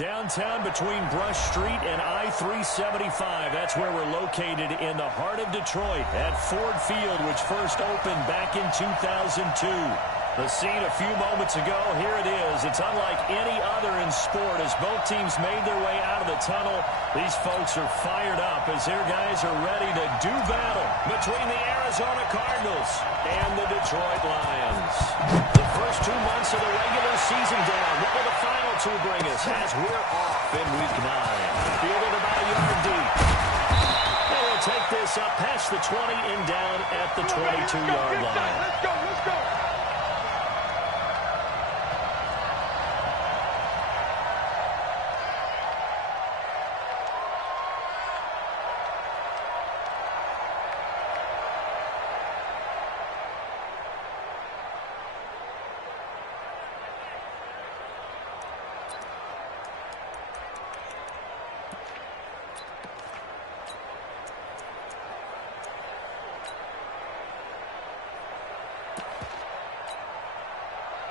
Downtown between Brush Street and I-375. That's where we're located in the heart of Detroit at Ford Field, which first opened back in 2002. The scene a few moments ago, here it is. It's unlike any other in sport as both teams made their way out of the tunnel. These folks are fired up as their guys are ready to do battle between the Arizona Cardinals and the Detroit Lions. The first 2 months of the regular season down. What will the final two bring us as we're off in Week 9? Fielded about a yard deep. And we'll take this up past the 20 and down at the 22-yard line. Let's go, let's go.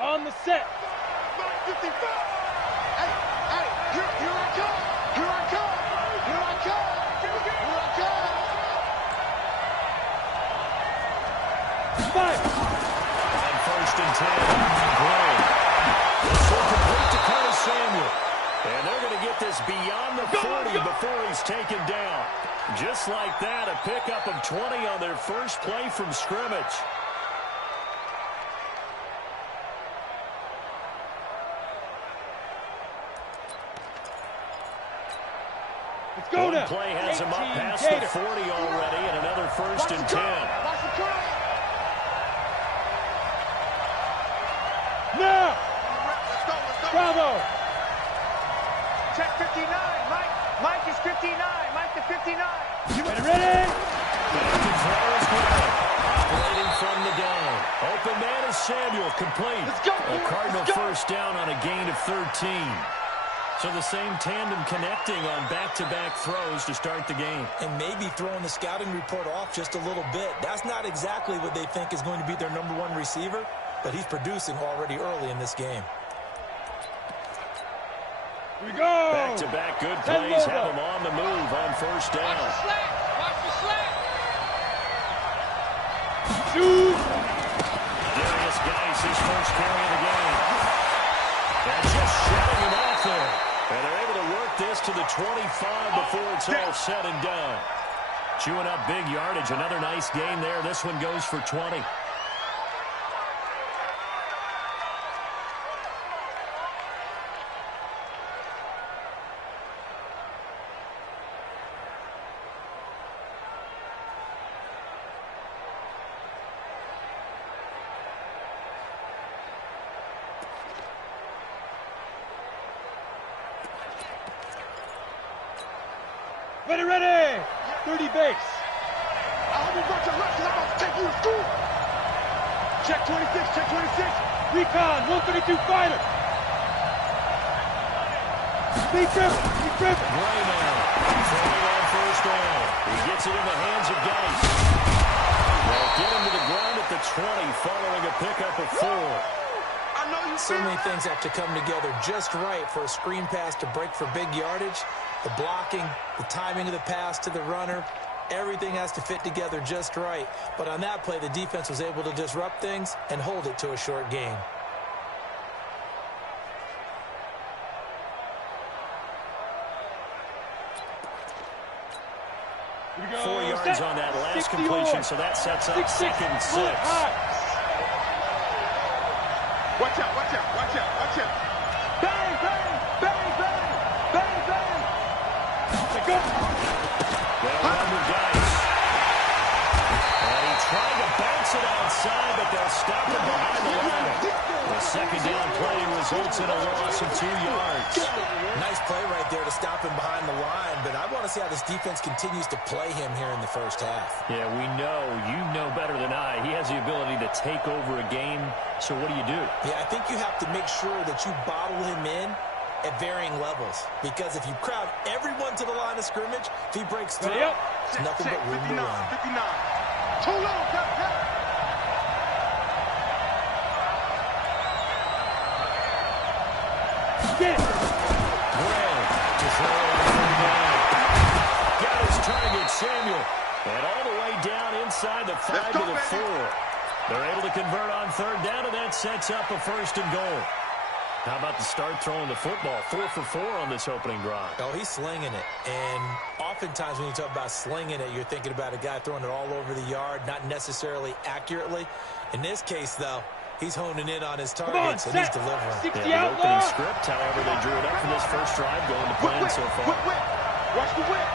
On the set. 55. Hey, here I come. Here I come. Here I come. Here I come. Five. On 1st and 10. Gray. This will complete to Curtis Samuel. And they're going to get this beyond the 40 before he's taken down. Just like that, a pickup of 20 on their first play from scrimmage. Go One play has him up past the 40 already, and another 1st and 10. Now! Let's go. Bravo! Check 59. Mike is 59. Mike to 59. Ready? Back to throw as well. Operating from the gun. Open man is Samuel, complete. Let's go. A Cardinal first down on a gain of 13. So the same tandem connecting on back-to-back throws to start the game. And maybe throwing the scouting report off just a little bit. That's not exactly what they think is going to be their #1 receiver, but he's producing already early in this game. Here we go. Back-to-back good plays have him on the move on first down. Watch the slack. Watch the slack. Shoot. Darius Geis, his first carry of the game. And just shutting him off there. And they're able to work this to the 25 before it's all said and done. Chewing up big yardage. Another nice gain there. This one goes for 20. 30 base. I hope you brought your reps because I'm about to take you to school. Check 26, check 26. Recon, 132 fighter. Be triple. Grayman throwing on first down. He gets it in the hands of Geis. They'll get him to the ground at the 20 following a pickup of 4. So many things have to come together just right for a screen pass to break for big yardage. The blocking, the timing of the pass to the runner, everything has to fit together just right. But on that play, the defense was able to disrupt things and hold it to a short gain. Here we go. 4 yards on that last completion, so that sets up 2nd and 6. Watch out, watch out, watch out, watch out. Bang, bang, bang, bang, bang, bang. They'll run with Geis. And he tried to bounce it outside, but they'll stop him behind the line. The second down play results in a loss of 2 yards. Nice play right there to stop him behind the line, but I want to see how this defense continues to play him here in the first half. Yeah, we know. You know better than I. He has the ability to take over a game. So what do you do? Yeah, I think you have to make sure that you bottle him in at varying levels. Because if you crowd everyone to the line of scrimmage, if he breaks through, it's nothing but room to run. 59. Too low, Get it. Gray convert on third down, and that sets up a 1st and goal. How about the start throwing the football? 4 for 4 on this opening drive. Oh, he's slinging it. And oftentimes when you talk about slinging it, you're thinking about a guy throwing it all over the yard, not necessarily accurately. In this case, though, he's honing in on his targets, and he's delivering. Yeah, the opening script, however, they drew it up for this first drive, going to plan so far. Watch the whip.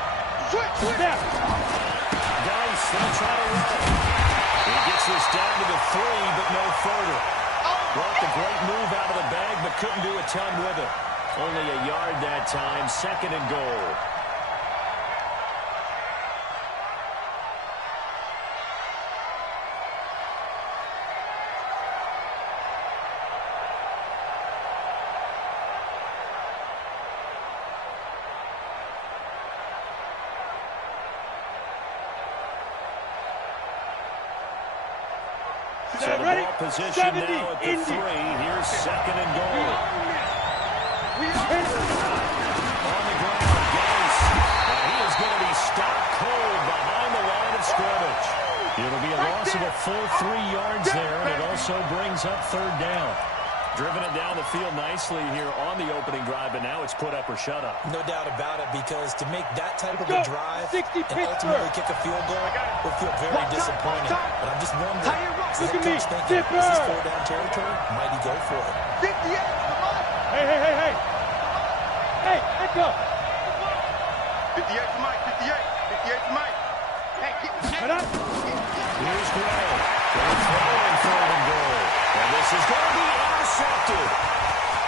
Switch. Dice, they'll try to run. He gets this down to the 3, but no further. Brought the great move out of the bag, but couldn't do a ton with it. Only a yard that time, 2nd and goal. So the ball position now at the 3. Here's 2nd and goal. On the ground, Gase. He is going to be stopped cold behind the line of scrimmage. It'll be a loss of a full 3 yards there, and it also brings up 3rd down. Driven it down the field nicely here on the opening drive, but now it's put up or shut up. No doubt about it, because to make that type of a drive and ultimately kick a field goal would feel very disappointing. But I'm just wondering, is the head coach thinking, is this 4-down territory? Might he go for it? 58, come on. Hey. Hey, let's go. 58 to Mike, 58 to Mike. Hey, get up. Here's Gray. They're throwing 3rd and goal. And this is going to be intercepted.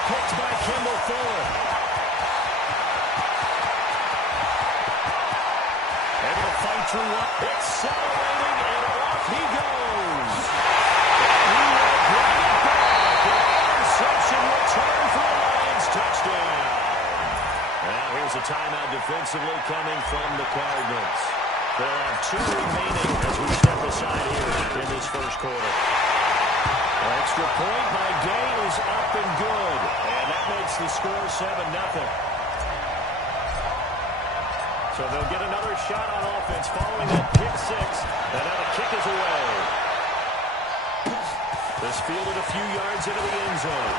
Picked by Kimball Fuller. Able to fight through one. Accelerating, and off he goes. And he will bring it back. An interception return for a Lions touchdown. Now here's a timeout defensively coming from the Cardinals. They'll have 2 remaining as we step aside here in this first quarter. Extra point by Gay is up and good. And that makes the score 7-0. So they'll get another shot on offense following that pick 6. And now the kick is away. This fielded a few yards into the end zone.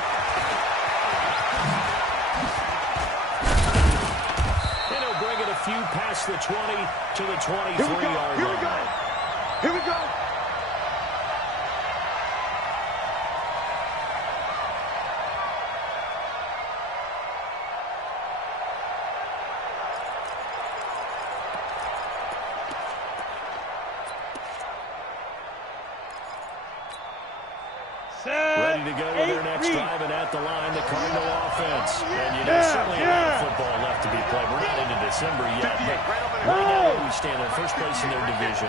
And he'll bring it a few past the 20 to the 23-yard line. Here we go. Ready to go with their next drive, and at the line, the Cardinal offense. And you know, certainly a lot of football left to be played. We're not into December yet, but right now where we stand in first place in their division,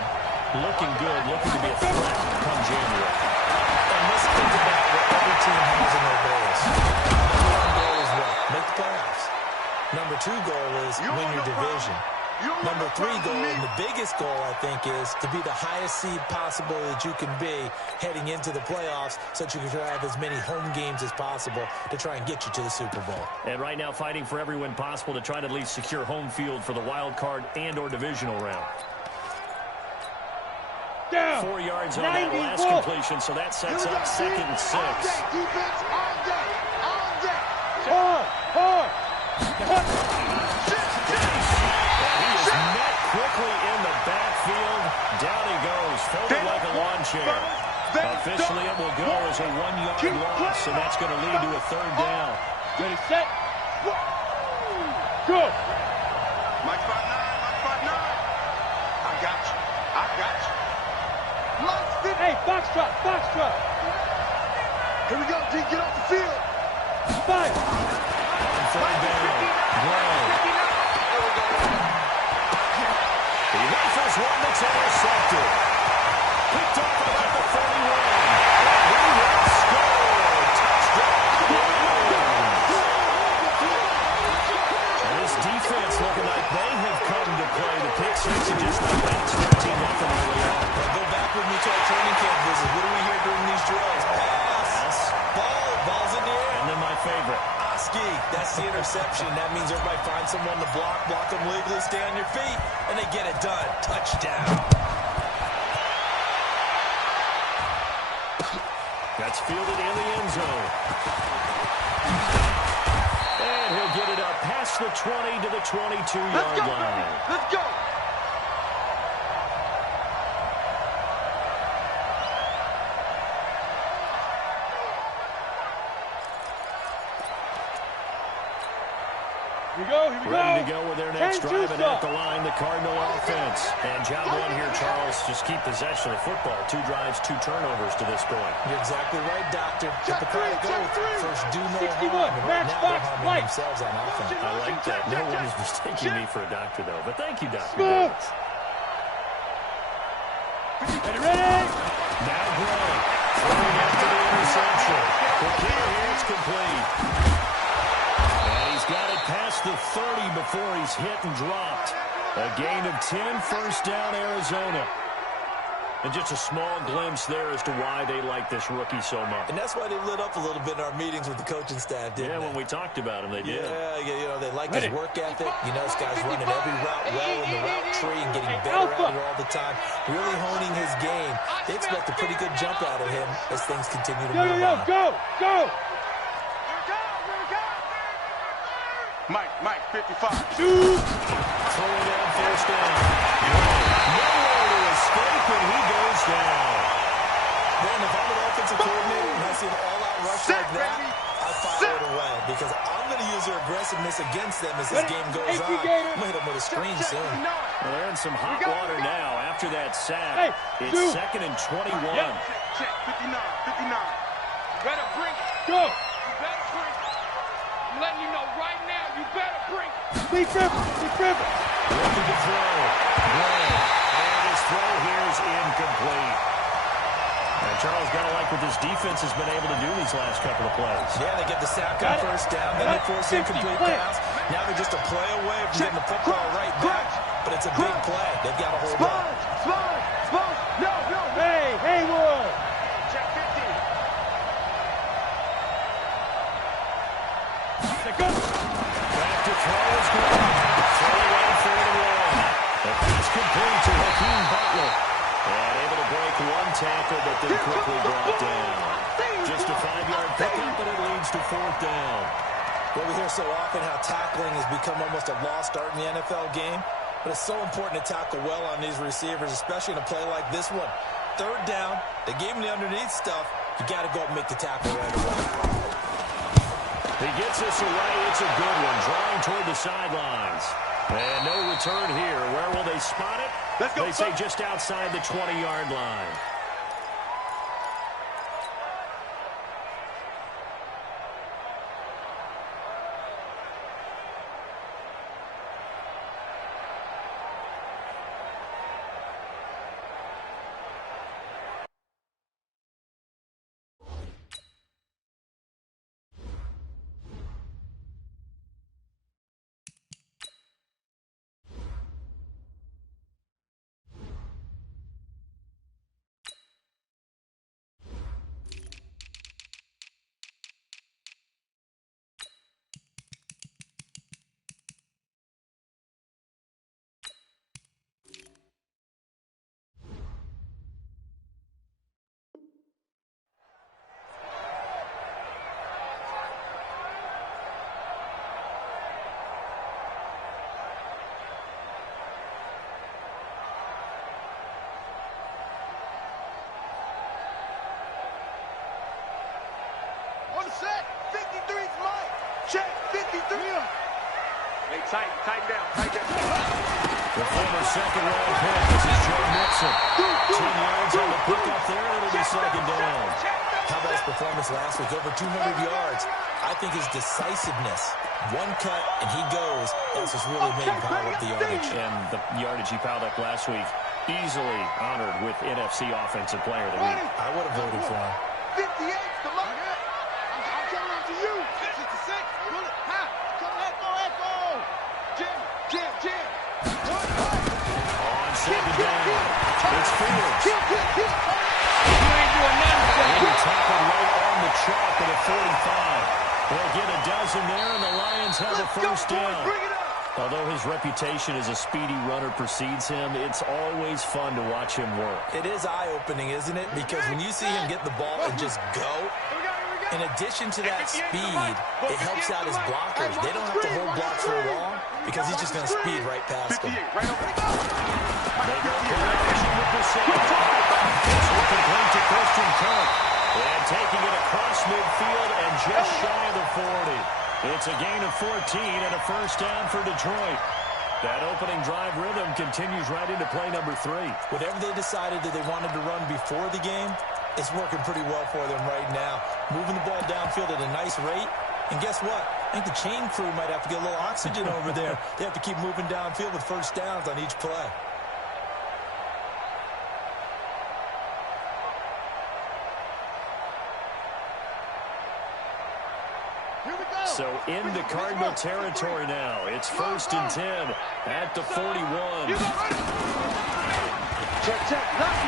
looking good, looking to be a threat come January. And let's think about what every team has in their goals. Number 1 goal is what? Make the playoffs. Number 2 goal is win your division. Number 3 goal, and the biggest goal, I think, is to be the highest seed possible that you can be heading into the playoffs so that you can have as many home games as possible to try and get you to the Super Bowl. And right now fighting for every win possible to try to at least secure home field for the wild card and or divisional round. 4 yards on that last completion, so that sets up 2nd and 6. Defense on deck. Quickly in the backfield. Down he goes, folded like a lawn chair. Officially, it will go as a 1-yard loss, and that's going to lead to a 3rd down. Ready, set. Go. Mike 5'9". I got you. Hey, box drop. Here we go, D. Get off the field. 5. On 3rd down. Gray. He rifles one that's intercepted. Picked off about the 31. And he will score. Touchdown, Lions. And this defense looking like they have come to play. The pick 6 and just like that, it's 13-0 early on. Go back with me to our training camp visit. What do we hear during these drills? Pass. Ball's in the air. And then my favorite. That's the interception. That means everybody finds someone to block them legally, stay on your feet, and they get it done. Touchdown. That's fielded in the end zone. And he'll get it up past the 20 to the 22-yard line. Let's go. Here we go. Ready to go with their next drive, and at the line, the Cardinal offense. And job one here, Charles, just keep possession of the football. 2 drives, 2 turnovers to this point. You're exactly right, Doctor. Get the crowd to go. First, do no 61, harm. And right match now, box, they're harming Mike. themselves on offense. I like that. No one is mistaking me for a doctor, though. But thank you, Dr. Smooth. Davis. Ready? Now Gray. Throwing after the interception. The kick here, it's complete. And he's got it past the 30 before he's hit and dropped. A gain of 10, first down, Arizona. And just a small glimpse there as to why they like this rookie so much. And that's why they lit up a little bit in our meetings with the coaching staff, didn't they? When we talked about him, they did. Yeah, you know, they like his work ethic. You know, this guy's running every route well in the route tree and getting better at it all the time. Really honing his game. They expect a pretty good jump out of him as things continue to move on. Go. Mike, 55. Shoot. Throwing down first down. Nowhere to escape, and he goes down. Man, if I'm an offensive coordinator and I see an all-out rush like that, I fire it away because I'm going to use their aggressiveness against them as this game goes on. I'm going to hit them with a screen soon. Well, they're in some hot water now after that sack. It's second and 21. Check, 59. You better bring it. Go. You better bring it. I'm letting you know right now, you better bring it. Deep river. Looking to throw. Gray. And his throw here is incomplete. And Charles, got to like what this defense has been able to do these last couple of plays. Yeah, they get the sack on first down, then they force an incomplete pass. Now they're just a play away from getting the football right back. But it's a big play. They've got to hold on. Spot. No. Hey, Haywood. Check 50. Back to throw is good. Throw away for the wall. The pass complete to Hakeem Butler. And able to break one tackle, but then quickly brought down. Just a 5-yard pickup, but it leads to 4th down. Well, we hear so often how tackling has become almost a lost art in the NFL game. But it's so important to tackle well on these receivers, especially in a play like this one. 3rd down, they gave him the underneath stuff. You got to go up and make the tackle right away. He gets this away. It's a good one. Drawing toward the sidelines. And no return here. Where will they spot it? Let's go. They say just outside the 20-yard line. On the set, 53's Mike. Check, 53. Hey, tighten down. The former second-round pick. This is Joe Mixon. 10 yards on the pickup there, and it'll be 2nd down. How about his performance last week? Over 200 yards. I think his decisiveness, one cut, and he goes. That's what's really made him pile up the yardage. And the yardage he piled up last week, easily honored with NFC Offensive Player of the Week. I would have voted for him. 58, come on. I'm coming after you. 66, pull it. Ha. Come echo. Jim. On 2nd down, it's Fields. You ain't doing nothing. And tackled right on the chalk at a 45. They'll get a dozen there, and the Lions have a first down. Bring it up. Although his reputation as a speedy runner precedes him, it's always fun to watch him work. It is eye-opening, isn't it? Because when you see him get the ball and just go, in addition to that speed, it helps out his blockers. They don't have to hold blocks for long because he's just going to speed right past them. They go action with the save. This will complete to Christian Kirk. And taking it across midfield and just shy of the 40. It's a gain of 14 and a first down for Detroit. That opening drive rhythm continues right into play number 3. Whatever they decided that they wanted to run before the game, it's working pretty well for them right now. Moving the ball downfield at a nice rate. And guess what? I think the chain crew might have to get a little oxygen over there. They have to keep moving downfield with first downs on each play. So into Cardinal territory now. It's 1st and 10 at the 41. Check, lucky.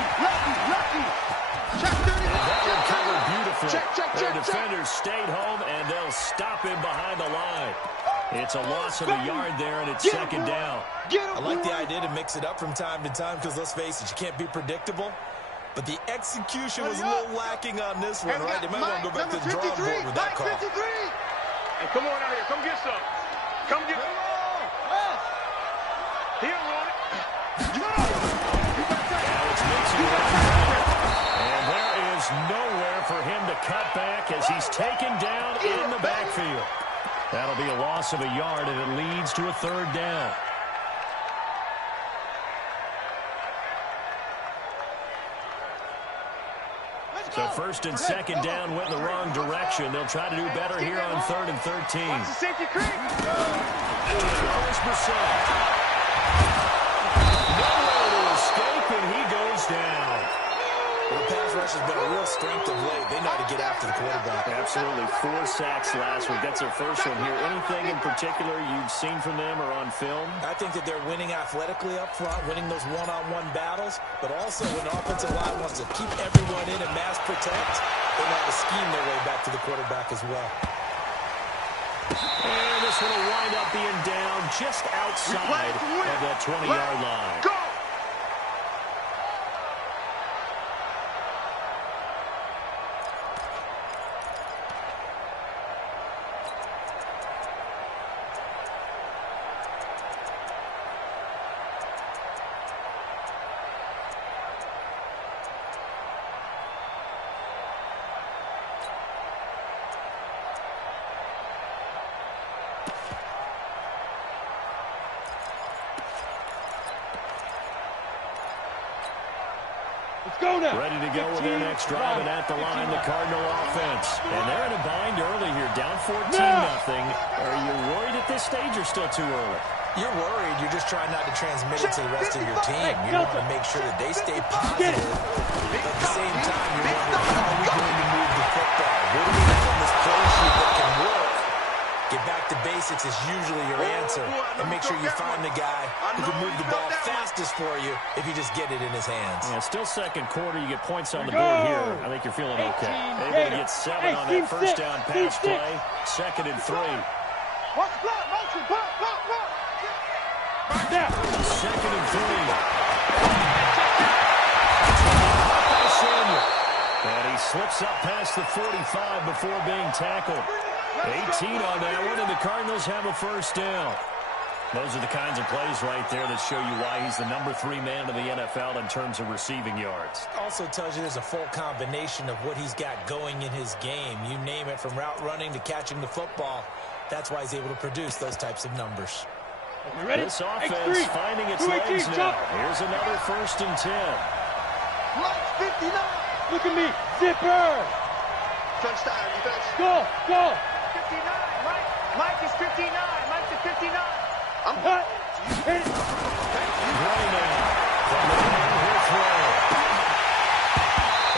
Check 30. That one covered beautifully. Their defenders stayed home, and they'll stop him behind the line. It's a loss of a yard there, and it's second down. I like the idea to mix it up from time to time because, let's face it, you can't be predictable. But the execution was a little lacking on this one, right? They might want to go back to the drawing board with that call. Hey, come on out here. Come get some. Come get some. He don't want it. Now it's mixing it up. And there is nowhere for him to cut back as he's taken down in the backfield. That'll be a loss of a yard, and it leads to a third down. So 1st and 2nd down went in the wrong direction. They'll try to do better here on 3rd and 13. Watch the safety creek. Nowhere to escape, and he goes down. The pass rush has been a real strength of late. They know how to get after the quarterback. Absolutely. 4 sacks last week. That's their first one here. Anything in particular you've seen from them or on film? I think that they're winning athletically up front, winning those one-on-one battles, but also when the offensive line wants to keep everyone in and mass protect, they know how to scheme their way back to the quarterback as well. And this one will wind up being down just outside of that 20-yard line. Go! Ready to go with their next drive, and at the line, the Cardinal offense. And they're in a bind early here, down 14-0. Are you worried at this stage or still too early? You're worried. You're just trying not to transmit it to the rest of your team. You want to make sure that they stay positive. But at the same time, you're wondering, how are we going to move the football? What do we have on this play sheet that can work? Get back to basics is usually your answer. And make sure you find the guy who can move the ball fastest for you if you just get it in his hands. Yeah, still second quarter. You get points on the board here. I think you're feeling okay. Able to get 7 on that first down pass play. 2nd and 3. Watch the block. Motion. Block. 2nd and 3. And he slips up past the 45 before being tackled. 18 on that one, and the Cardinals have a first down. Those are the kinds of plays right there that show you why he's the number 3 man in the NFL in terms of receiving yards. Also tells you there's a full combination of what he's got going in his game. You name it, from route running to catching the football. That's why he's able to produce those types of numbers. This offense finding its legs now. Here's another 1st and 10. Mike 59. Look at me. Zipper. Touchdown, defense. Go. 59. Mike is 59. Mike's at 59. I'm Hit. Running now from the downhill throw.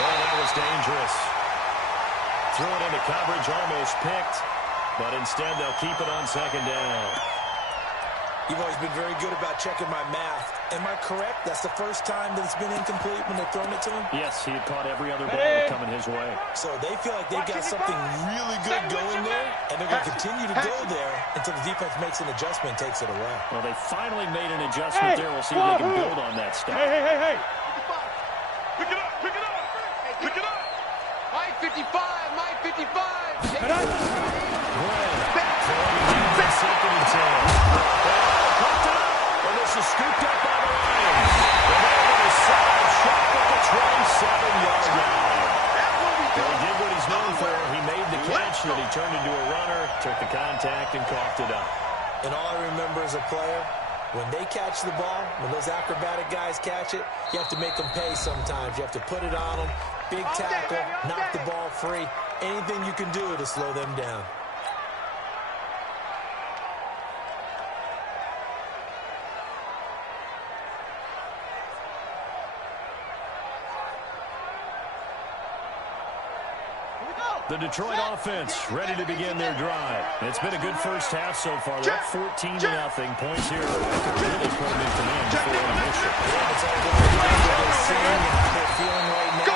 Oh, that was dangerous. Threw it into coverage, almost picked, but instead they'll keep it on 2nd down. You've always been very good about checking my math. Am I correct? That's the first time that it's been incomplete when they've thrown it to him? Yes, he had caught every other ball coming his way. So they feel like they've got something really good going there, and they're going to continue to go there until the defense makes an adjustment and takes it away. Well, they finally made an adjustment there. We'll see if they can build on that stuff. Hey. Pick it up. Pick it up. Mike 55. Mike 55. Second and 10. And this is scooped up by the Lions. And they're going to side shot at the 27-yard line. He did what he's known for. He made the catch, then he turned into a runner, took the contact, and coughed it up. And all I remember as a player, when they catch the ball, when those acrobatic guys catch it, you have to make them pay sometimes. You have to put it on them, big tackle, knock the ball free. Anything you can do to slow them down. The Detroit offense ready to begin their drive. It's been a good first half so far. They're up 14-0. Points here could really put them in command before intermission. It's all good what they're seeing and how they're feeling right now.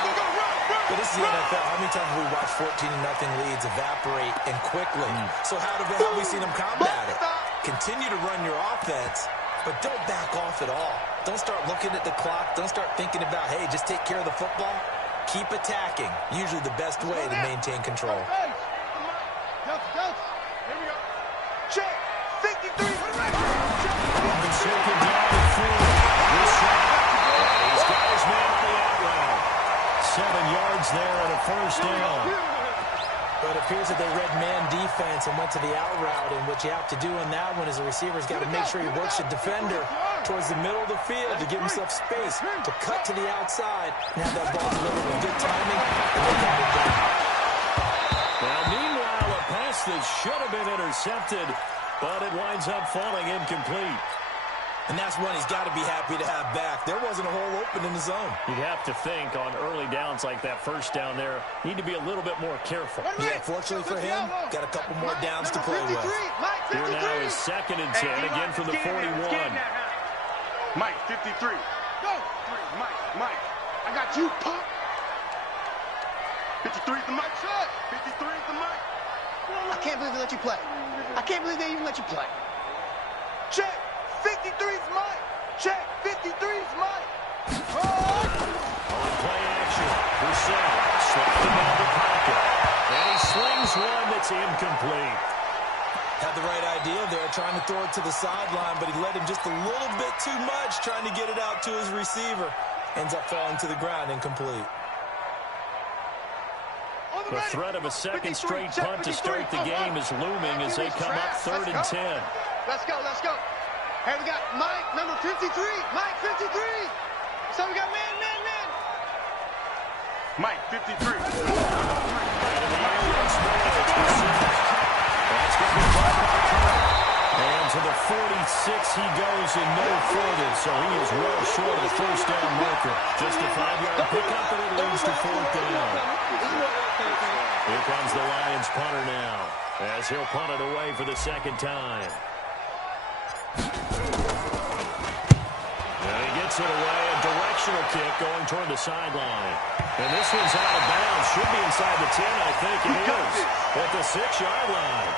But this is the NFL. How many times have we watched 14-0 leads evaporate and quickly? So how have we seen them combat it? Continue to run your offense, but don't back off at all. Don't start looking at the clock. Don't start thinking about, hey, just take care of the football. Keep attacking. Usually the best way to maintain control. Here we go. Check. 53. Second down and 4. He's got his man on the out route. 7 yards there and a first down. But it appears that they read man defense and went to the out route, and what you have to do in that one is the receiver's got to make sure he works the defender towards the middle of the field to give himself space to cut to the outside and have that ball delivered with good timing, and they got it done. Now, meanwhile, a pass that should have been intercepted, but it winds up falling incomplete. And that's one he's got to be happy to have back. There wasn't a hole open in the zone. You'd have to think on early downs like that first down there, need to be a little bit more careful. Yeah, fortunately for him, got a couple more downs to play with. Here now is 2nd and 10, again from the 41. Mike, 53. Go. Mike. I got you, punk. 53 is the Mike shot. 53 is the Mike. I can't believe they let you play. I can't believe they even let you play. Check. 53 is Mike. Check. 53 is Mike. On play action. Brissett slapped him out of the pocket. And he slings one that's incomplete. Had the right idea there, trying to throw it to the sideline, but he let him just a little bit too much, trying to get it out to his receiver. Ends up falling to the ground, incomplete. The threat of a second straight punt to start the game is looming as they come up 3rd and 10. Let's go. Hey, we got Mike, number 53. Mike, 53. So we got man. Mike, 53. And to the 46 he goes and no further, so he is well short of the first down marker. Just a 5-yard pickup, and it leads to 4th down. Here comes the Lions punter now, as he'll punt it away for the second time. And he gets it away, a directional kick going toward the sideline. And this one's out of bounds. Should be inside the 10, I think it is. At the 6-yard line.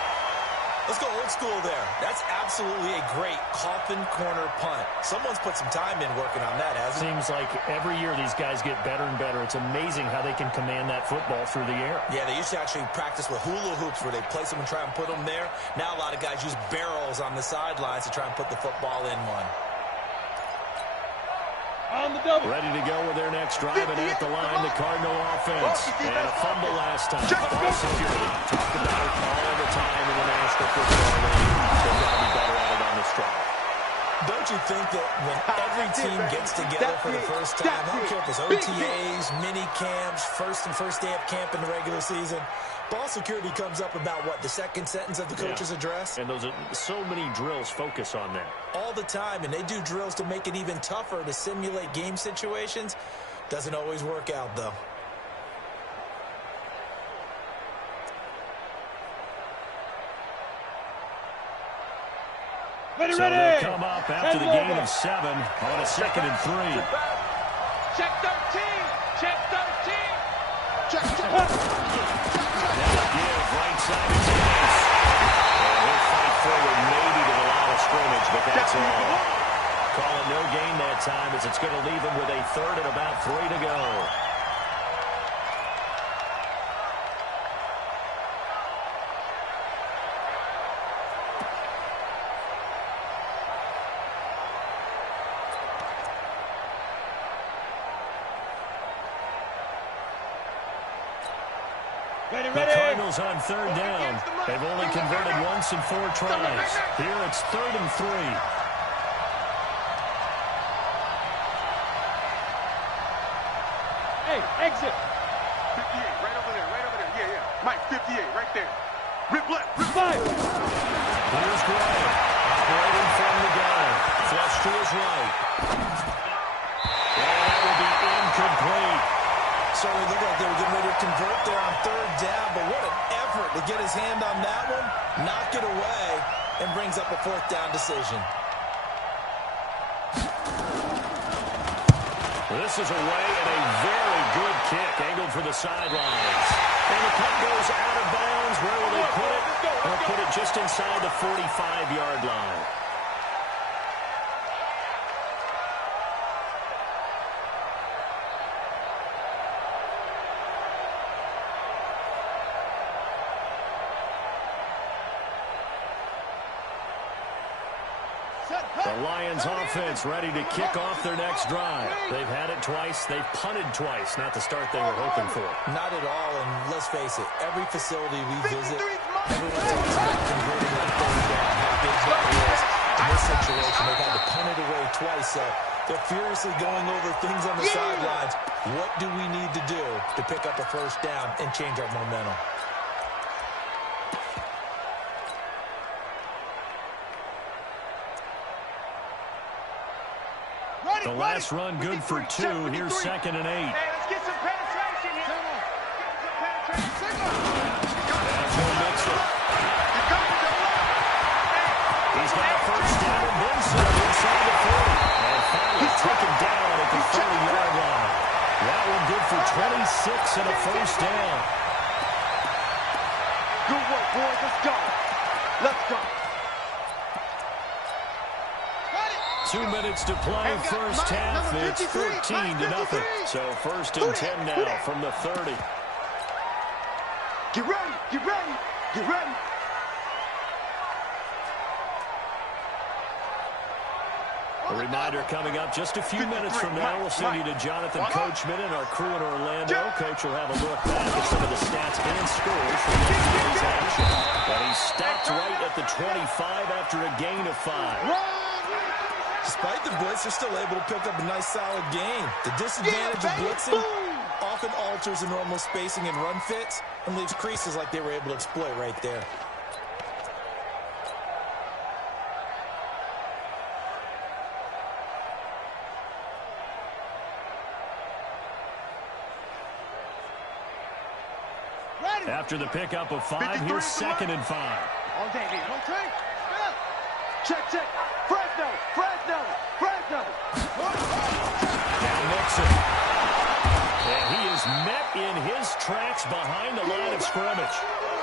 Let's go old school there. That's absolutely a great coffin corner punt. Someone's put some time in working on that, hasn't it? Seems like every year these guys get better and better. It's amazing how they can command that football through the air. Yeah, they used to actually practice with hula hoops where they place them and try and put them there. Now a lot of guys use barrels on the sidelines to try and put the football in one. On the double. Ready to go with their next drive, and at the line, the Cardinal offense. And a fumble last time. Ball security. Talk about it all the time in the National Football League. They've got to be better at it on this drive. Don't you think that when every team gets together for the first time, I don't care if it's OTAs, mini camps, first day of camp in the regular season, ball security comes up about, what, the second sentence of the coach's address? And those are so many drills focus on that. All the time, and they do drills to make it even tougher to simulate game situations. Doesn't always work out, though. Ready, so ready. they'll come up after the gain of 7 on a 2nd and 3. Check 13. Check 13. Check. That'll give right side of Tice. And he'll fight forward maybe to the line of scrimmage, but that's all. Calling no gain that time as it's going to leave him with a 3rd and about 3 to go. Ready, The ready. Cardinals on 3rd down. They've only converted once in 4 tries. Here it's 3rd and 3. Hey, exit. 58, right over there, right over there. Yeah, yeah. Mike, 58, right there. Rip left, rip Fire. Here's Gray, operating from the gun. Flush to his right. And that will be incomplete. Certainly looked like they were getting ready to convert there on 3rd down, but what an effort to get his hand on that one, knock it away, and brings up a 4th down decision. This is away and a very good kick angled for the sidelines. And the puck goes out of bounds. Where will they put it? They'll put it just inside the 45-yard line. The Lions offense ready to kick off their next drive. They've had it twice. They've punted twice. Not the start they were hoping for. Not at all, and let's face it, every facility we visit, everyone talks about converting that 3rd down, how big that is. In this situation, they've had to punt it away twice, so they're furiously going over things on the sidelines. What do we need to do to pick up a 1st down and change our momentum? The last run good for 2. Here's 2nd and 8. Hey, let's get some penetration here. That's no mix-up. He's got a 1st down and then some inside the 40. And finally taken down at the 30-yard line. That one good for 26 and a 1st down. Good work, boys. Let's go. Let's go. 2 minutes to play first half. It's 14-0. So 1st and 10 now from the 30. Get ready. Get ready. Get ready. A reminder coming up just a few minutes from now. We'll send you to Jonathan Coachman and our crew in Orlando. Coach will have a look back at some of the stats and scores from yesterday's action. But he stopped right at the 25 after a gain of 5. Despite the blitz, they're still able to pick up a nice solid gain. The disadvantage of blitzing often alters the normal spacing and run fits and leaves creases like they were able to exploit right there. After the pickup of 5, here's 2nd and 5. All day, baby. One time. Check, check. Fresno. Now Nixon. And he is met in his tracks behind the line of scrimmage.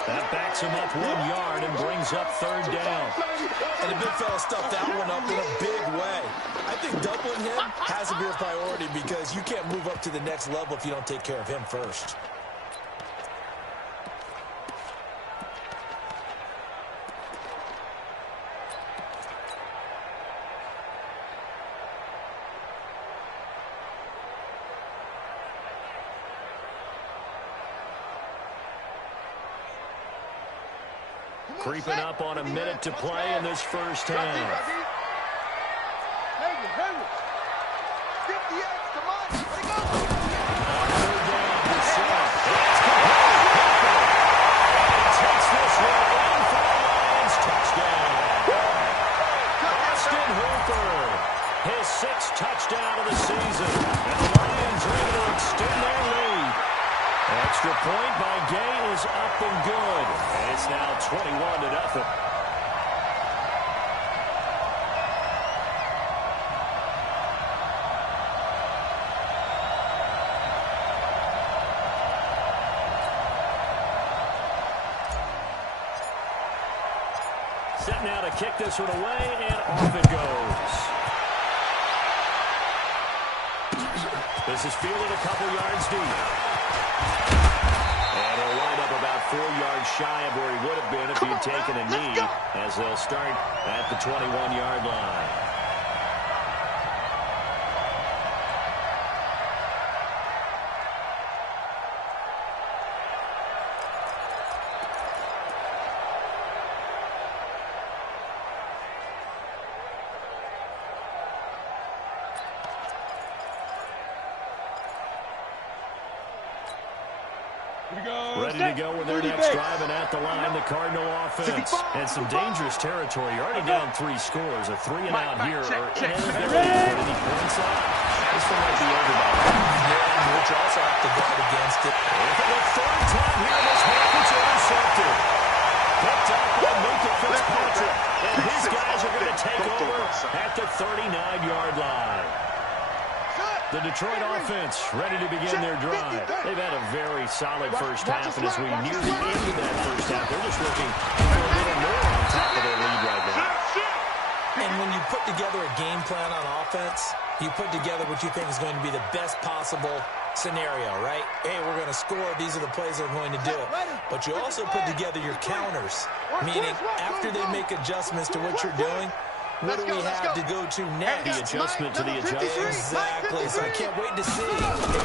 That backs him up 1 yard and brings up 3rd down. And the big fella stuffed that one up in a big way. I think doubling him has to be a priority because you can't move up to the next level if you don't take care of him first. Creeping up on a minute to play in this first half. 58, come on. Let's go. Takes this one in for the Lions. Touchdown. Austin Hooper, his 6th touchdown of the season. And the Lions are able to extend their lead. Extra point by Gay is up and good. And it's now 21-0. Set now to kick this one away, and off it goes. This is fielded a couple yards deep. And he'll wind up about 4 yards shy of where he would have been if he had taken a knee, as they'll start at the 21-yard line. Ready to go with their next drive, and at the line, the Cardinal offense. And some dangerous territory. You're already down 3 scores. A 3 and out here, or inability to put any points on. This one might be over by now. Which also have to guard against it. For the 3rd time here, this Hawkins intercepted. Picked up by Minka Fitzpatrick. And his guys are going to take over at the 39-yard line. The Detroit offense ready to begin their drive. They've had a very solid first half, and as we near the end of that first half, they're just looking for a little more on top of their lead right now. And when you put together a game plan on offense, you put together what you think is going to be the best possible scenario, right? Hey, we're going to score. These are the plays they're going to do. But you also put together your counters, meaning after they make adjustments to what you're doing, what do we have to go to next? The adjustment to the adjustment. Exactly. So I can't wait to see if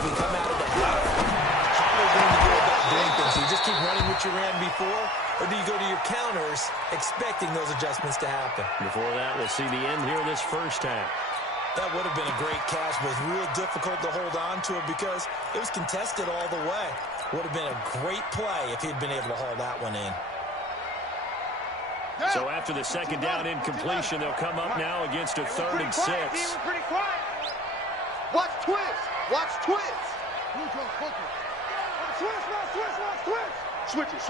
we come out of the half, how we're going to go about doing things. Do you just keep running what you ran before, or do you go to your counters expecting those adjustments to happen? Before that, we'll see the end here of this first half. That would have been a great catch, but it's real difficult to hold on to it because it was contested all the way. Would have been a great play if he'd been able to haul that one in. So after the second down incompletion, they'll come up now against a 3rd and 6. Watch twist. Watch twist. Switch it.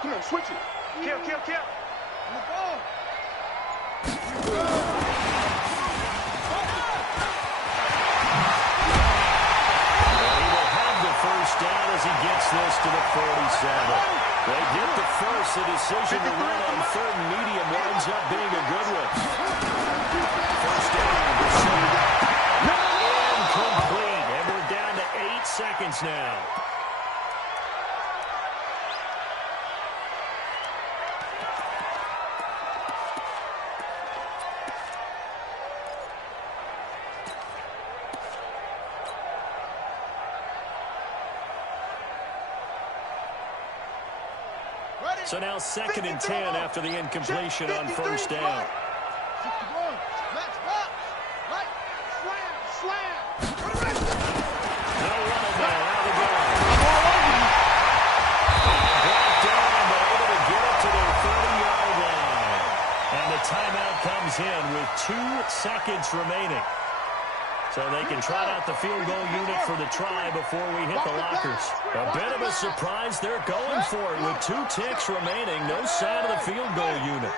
Come on, switch it. Kill. First down as he gets this to the 47. They get the first. The decision to run on 3rd and medium winds up being a good one. First down. Incomplete. And we're down to 8 seconds now. So now 2nd and 10 after the incompletion on first down. No running there. Out of the game. Brought down, but able to get it to the 30-yard line. And the timeout comes in with 2 seconds remaining. So they can trot out the field goal unit for the try before we hit the lockers. A bit of a surprise. They're going for it with 2 ticks remaining. No sign of the field goal unit.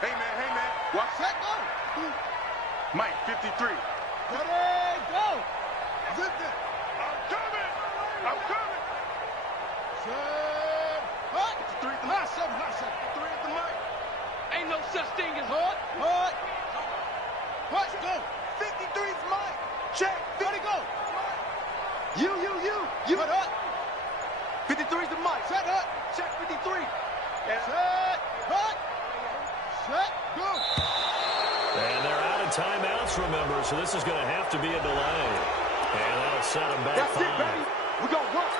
Hey, man. Watch that go. Mike, 53. Ready, go. Zip it. I'm coming. Set. Hut. 3 at the mic. 3 at the mic. Ain't no such thing as hut. Hut, go. 53's mine. Check. 50 go. You. Hut. 53's the mic. Set, Hut. Check 53. Set. Hut. Set. Go. And they're out of timeouts, remember, so this is going to have to be a delay. And that'll set them back 5. That's it, baby. We're going to work.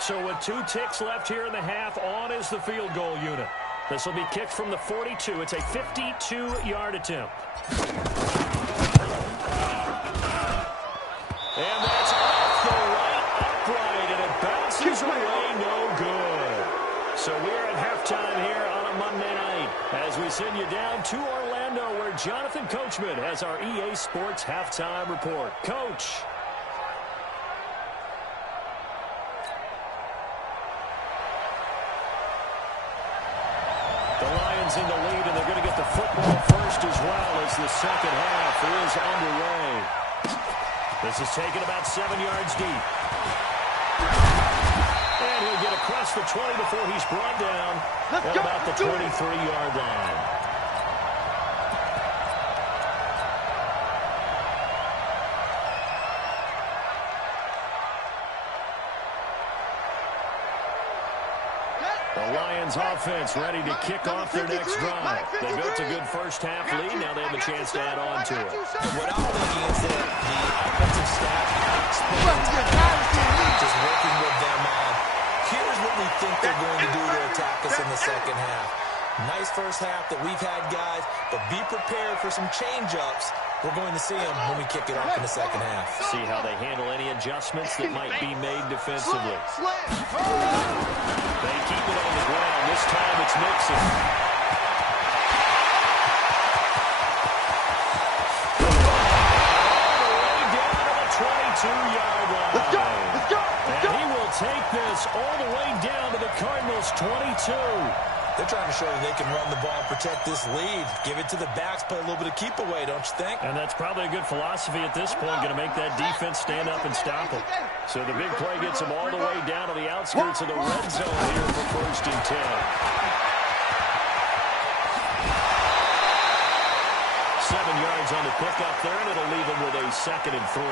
So with 2 ticks left here in the half, on is the field goal unit. This will be kicked from the 42. It's a 52-yard attempt. And that's off the right upright, and it bounces away no good. So we're at halftime here on a Monday night as we send you down to Orlando where Jonathan Coachman has our EA Sports halftime report. Coach. The Lions in the lead, and they're going to get the football first as well as the second half is underway. This is taken about 7 yards deep. across the 20 before he's brought down at about the 23-yard line. The Lions offense ready to kick off their next drive. They built a good first half lead. Now they have a chance to add on to it. What I'm thinking is that the offensive staff just working with them on, here's what we think they're going to do to attack us in the second half. Nice first half that we've had, guys, but be prepared for some change-ups. We're going to see them when we kick it off in the second half. See how they handle any adjustments that might be made defensively. They keep it on the ground. This time it's Nixon. All the way down to the 22-yard line. Let's go. And he will take this all the way down to the Cardinals' 22. They're trying to show that they can run the ball and protect this lead. Give it to the backs, play a little bit of keep away, don't you think? And that's probably a good philosophy at this point, going to make that defense stand up and stop them. So the big play gets them all the way down to the outskirts of the red zone here for 1st and 10. 7 yards on the pickup there, and it'll leave them with a 2nd and 3.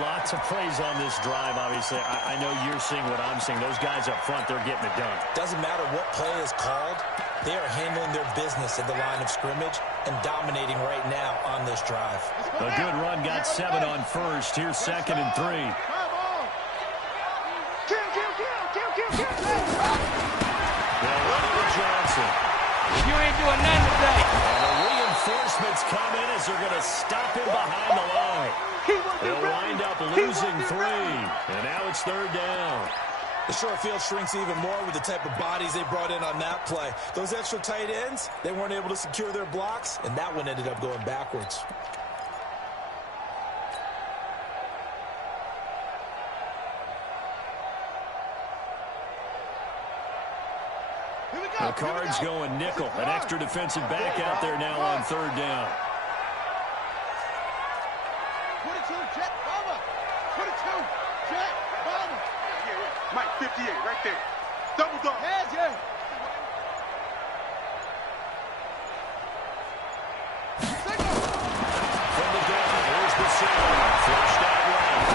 Lots of praise on this drive, obviously. I know you're seeing what I'm seeing. Those guys up front, they're getting it done. Doesn't matter what play is called. They are handling their business at the line of scrimmage and dominating right now on this drive. A good run, got 7 on 1st. Here's 2nd and 3. They'll run it with Johnson. You ain't doing nothing today. And the reinforcements come in as they're going to stop him behind the line. They'll wind up losing 3. And now it's 3rd down. The short field shrinks even more with the type of bodies they brought in on that play. Those extra tight ends, they weren't able to secure their blocks, and that one ended up going backwards. The Cards going nickel. An extra defensive back out there now on 3rd down. 22, Jet, Bomber. 22, Jet, Bomber. Mike, 58, right there. Double dog. Heads, yeah. From the gun, here's the center. Flushed out right.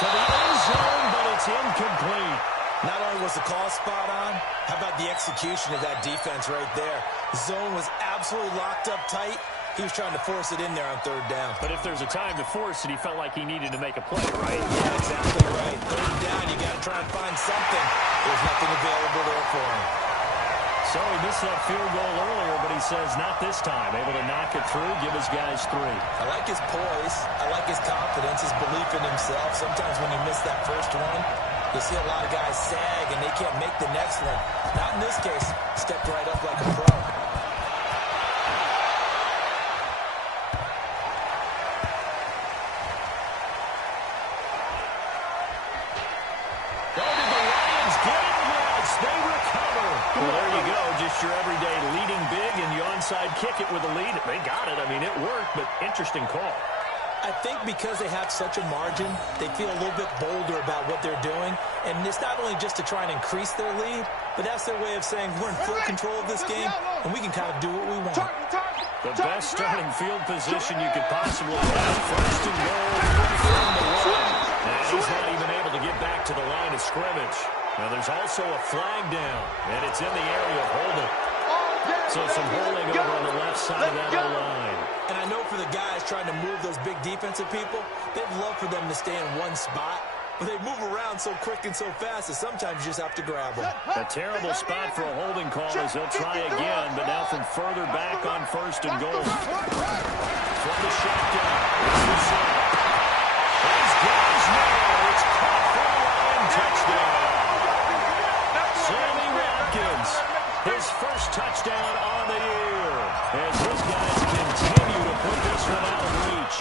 To the end zone, but it's incomplete. Not only was the call spot on, how about the execution of that defense right there? The zone was absolutely locked up tight. He was trying to force it in there on 3rd down. But if there's a time to force it, he felt like he needed to make a play, right? Yeah, exactly right. 3rd down, you got to try and find something. There's nothing available there for him. So he missed that field goal earlier, but he says not this time. Able to knock it through, give his guys 3. I like his poise. I like his confidence, his belief in himself. Sometimes when you miss that first one, you see a lot of guys sag and they can't make the next one. Not in this case. Stepped right up like a pro. Well, there you go. Just your everyday leading big, and you onside kick it with a lead. They got it. I mean, it worked, but interesting call. I think because they have such a margin, they feel a little bit bolder about what they're doing. And it's not only just to try and increase their lead, but that's their way of saying we're in full control of this game, and we can kind of do what we want. The best starting field position you could possibly have. 1st and goal from the 1. And he's not even able to get back to the line of scrimmage. Now, there's also a flag down, and it's in the area of holding. So some holding over on the left side of that O-line. And I know for the guys trying to move those big defensive people, they'd love for them to stay in one spot, but they move around so quick and so fast that sometimes you just have to grab them. A terrible spot for a holding call as they'll try again, but now from further back on 1st and goal. From the shotgun, it's the center. These guys know it's caught for a Lion touchdown. Sammy Watkins, his first touchdown on the year, as his guys continue to put this one out of reach.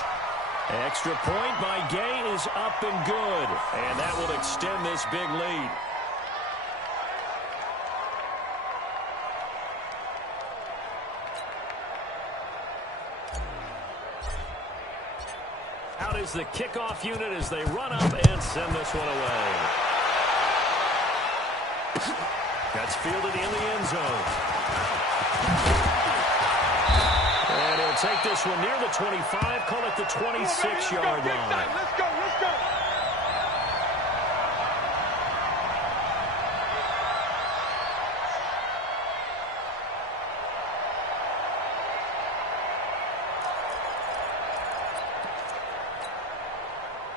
Extra point by Gay is up and good, and that will extend this big lead. Out is the kickoff unit as they run up and send this one away. That's fielded in the end zone. And he'll take this one near the 25, call it the 26-yard line. Let's go, let's go.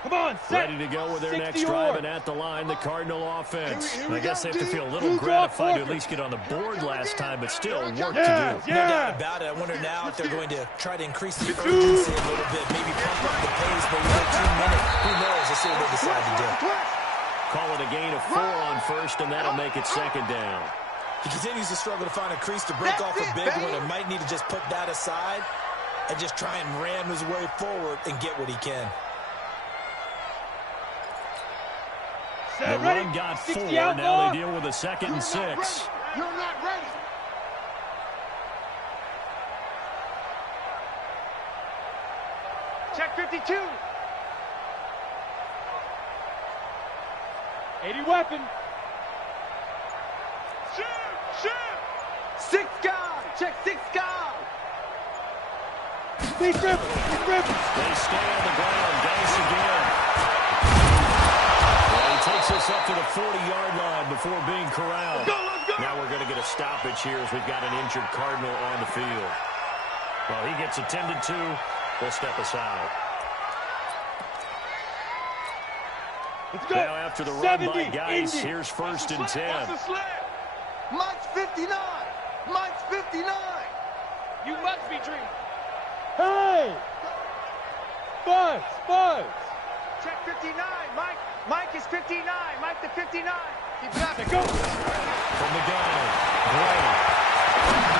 Come on, set. Ready to go with their next 60 drive, or. and at the line, the Cardinal offense. Here we I guess go, they have to D. feel a little Blue gratified to drop at least get on the board last time, but still work to Yes, do. No doubt yeah. about it. I wonder now if they're going to try to increase the urgency a little bit, maybe pump up the pace, maybe go 2 minutes. Who knows? Let's see what they decide to do. Call it a gain of 4 on first, and that'll make it second down. He continues to struggle to find a crease to break off a big one, and might need to just put that aside and just try and ram his way forward and get what he can. The run got 4. Now they deal with a 2nd and 6. You're not ready. Check 52. 80 weapon. Shoot! 6 guys. Check 6 guys. Big rip. They stay on the ground. Dice again. Well, he takes us up to the 40-yard line before being corralled. Let's go. Now we're going to get a stoppage here as we've got an injured Cardinal on the field. Well, he gets attended to. We'll step aside. Let's go. Now after the run by 70, Geis, Indy. here's 1st and 10. Mike's 59. Mike's 59. You must be dreaming. Hey! Buzz. Check 59. Mike is 59. Mike the 59. Keep got it. Go. From the gun, Gray.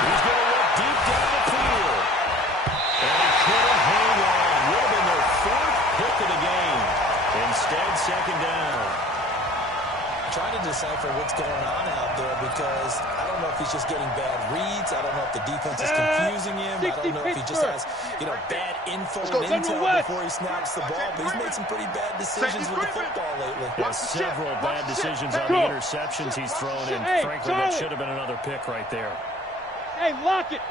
He's going to look deep down the field. And he couldn't hang on. Would have been their 4th pick of the game. Instead, 2nd down. Trying to decipher what's going on out there because I don't know if he's just getting bad reads. I don't know if the defense is confusing him. I don't know if he just has, bad info and intel before he snaps the ball. But he's made some pretty bad decisions with the football lately. There's several bad decisions on the interceptions he's thrown in. Frankly, that should have been another pick right there. Hey, lock it.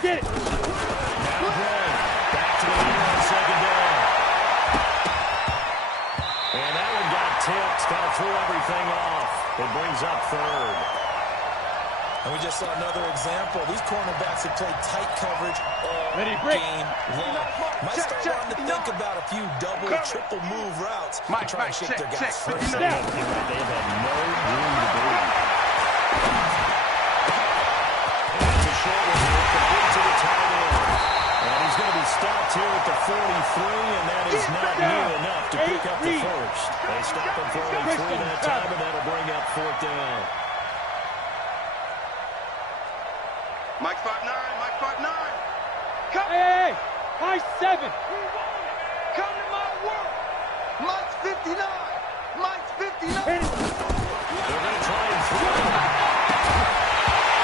Get it. Now Gray. Back to the leader on 2nd down. And that one got tipped. Kind of threw everything off. It brings up 3rd. And we just saw another example. These cornerbacks have played tight coverage all game long. Might start wanting to think about a few double, triple move routes to try and shake their guys first. They have had no room to breathe. That's a short one here. Complete to the tight end. And he's going to be stopped here at the 43, and that is not near enough to pick up the 1st. They stop him for only 3 that time, and that'll bring up 4th down. Mike 5'9. Mike 5'9. Hey. High 7. Come to my world. Mike's 59. Mike's 59. They're going to try and throw it.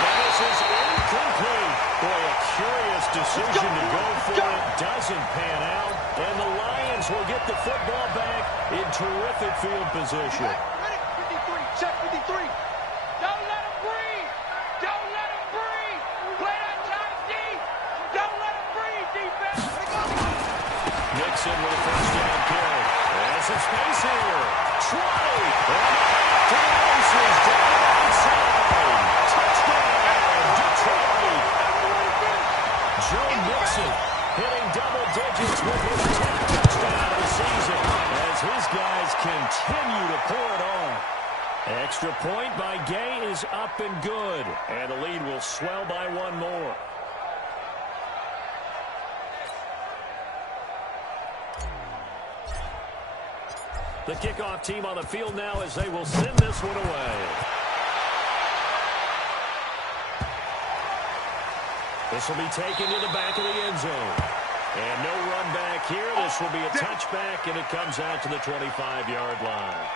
Now this is incomplete. Boy, a curious decision to go for it. Doesn't pan out. And the Lions will get the football back in terrific field position. Ready? 53. Check 53. Don't let him breathe. Don't let him breathe. Play that tight D. Don't let him breathe, defense. Nixon with a 1st down carry. There's some space here. Troy. To the races. Down the outside. Touchdown, Detroit. Joe Nixon hitting double digits with his 10th touchdown of the season as his guys continue to pour it on. Extra point by Gay is up and good, and the lead will swell by 1 more. The kickoff team on the field now as they will send this one away. This will be taken to the back of the end zone. And no run back here. This will be a touchback, and it comes out to the 25-yard line.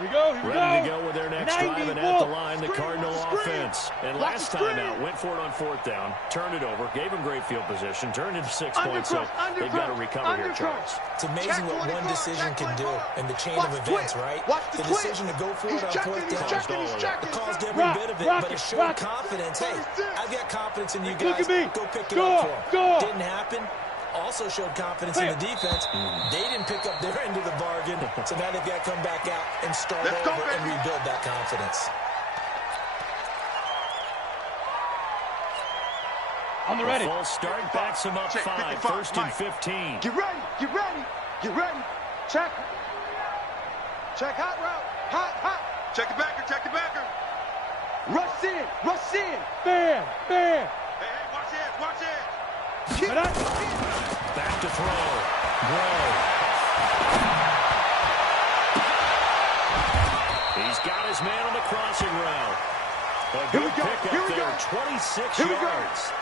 Ready to go with their next drive, and at the line, the Cardinal offense. And last time out, went for it on 4th down, turned it over, gave them great field position, turned into 6 points, so they've got to recover here, Charles. It's amazing what one decision can do in the chain of events, right? The decision to go for it on 4th down. It caused every bit of it, but it showed confidence. Hey, I've got confidence in you guys. Go pick it up for them. Didn't happen. Also showed confidence in the defense. They didn't pick up their end of the bargain, so now they've got to come back out and start over and rebuild that confidence. On the ready. False start backs them up 5, 1st and 15. Get ready, get ready, get ready. Check. Check hot route. Hot. Check the backer, check the backer. Rush in, rush in. Bam. Hey, watch it. Back to throw. Bro. He's got his man on the crossing route. A good pickup there, 26 yards.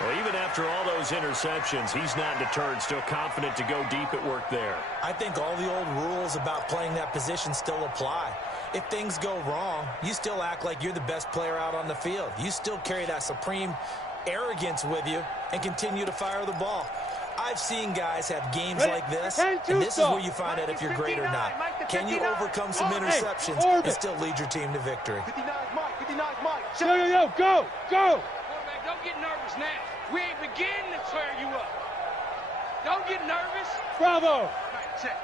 Well, even after all those interceptions, he's not deterred, still confident to go deep at work there. I think all the old rules about playing that position still apply. If things go wrong, you still act like you're the best player out on the field. You still carry that supreme arrogance with you and continue to fire the ball. I've seen guys have games like this, and this is where you find out if you're great or not. Can you overcome some interceptions and still lead your team to victory? 59 Mike. Yo, go. Quarterback, don't get nervous now. We ain't beginning to tear you up. Don't get nervous. Bravo.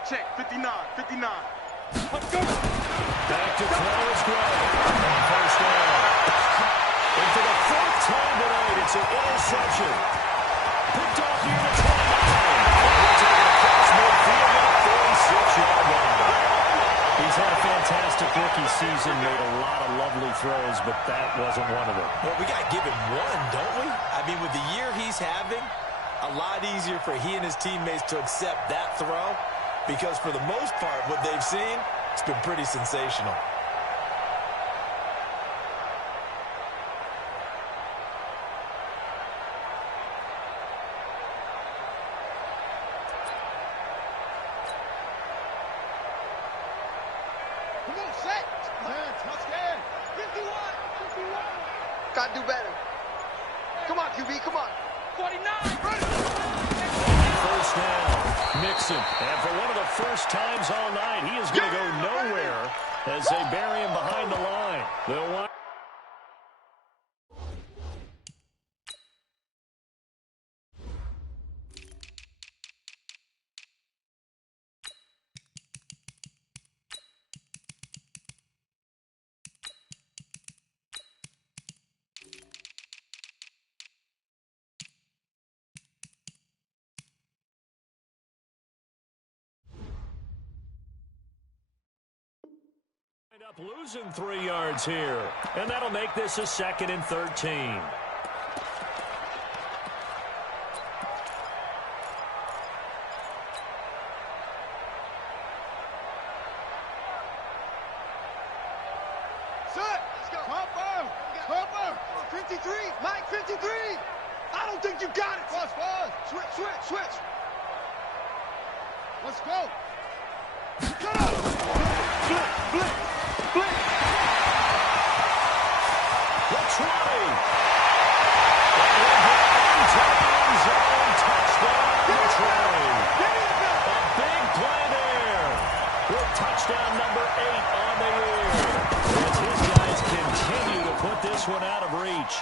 Check. 59. Let's go. Back to throw is Gray. First down. And for the 4th time tonight, it's an interception. Picked off near the 29. We're taking across midfield at 46-yard line. He's had a fantastic rookie season, made a lot of lovely throws, but that wasn't one of them. Well, we got to give him one, don't we? I mean, with the year he's having, a lot easier for he and his teammates to accept that throw, because for the most part, what they've seen, it's been pretty sensational. Come on, set. Touchdown. 51. Gotta do better. Come on, QB, come on. 49. First down, Mixon. And for one of the first times all night, he is going to go nowhere as they bury him behind the line. They'll want up losing 3 yards here. And that'll make this a 2nd and 13. Set. Let's go. Cover. 53. Mike, 53. I don't think you got it. Switch. Let's go. Blitz. Let's run. Touchdown, Detroit. A big play there. With touchdown number 8 on the year. As his guys continue to put this one out of reach.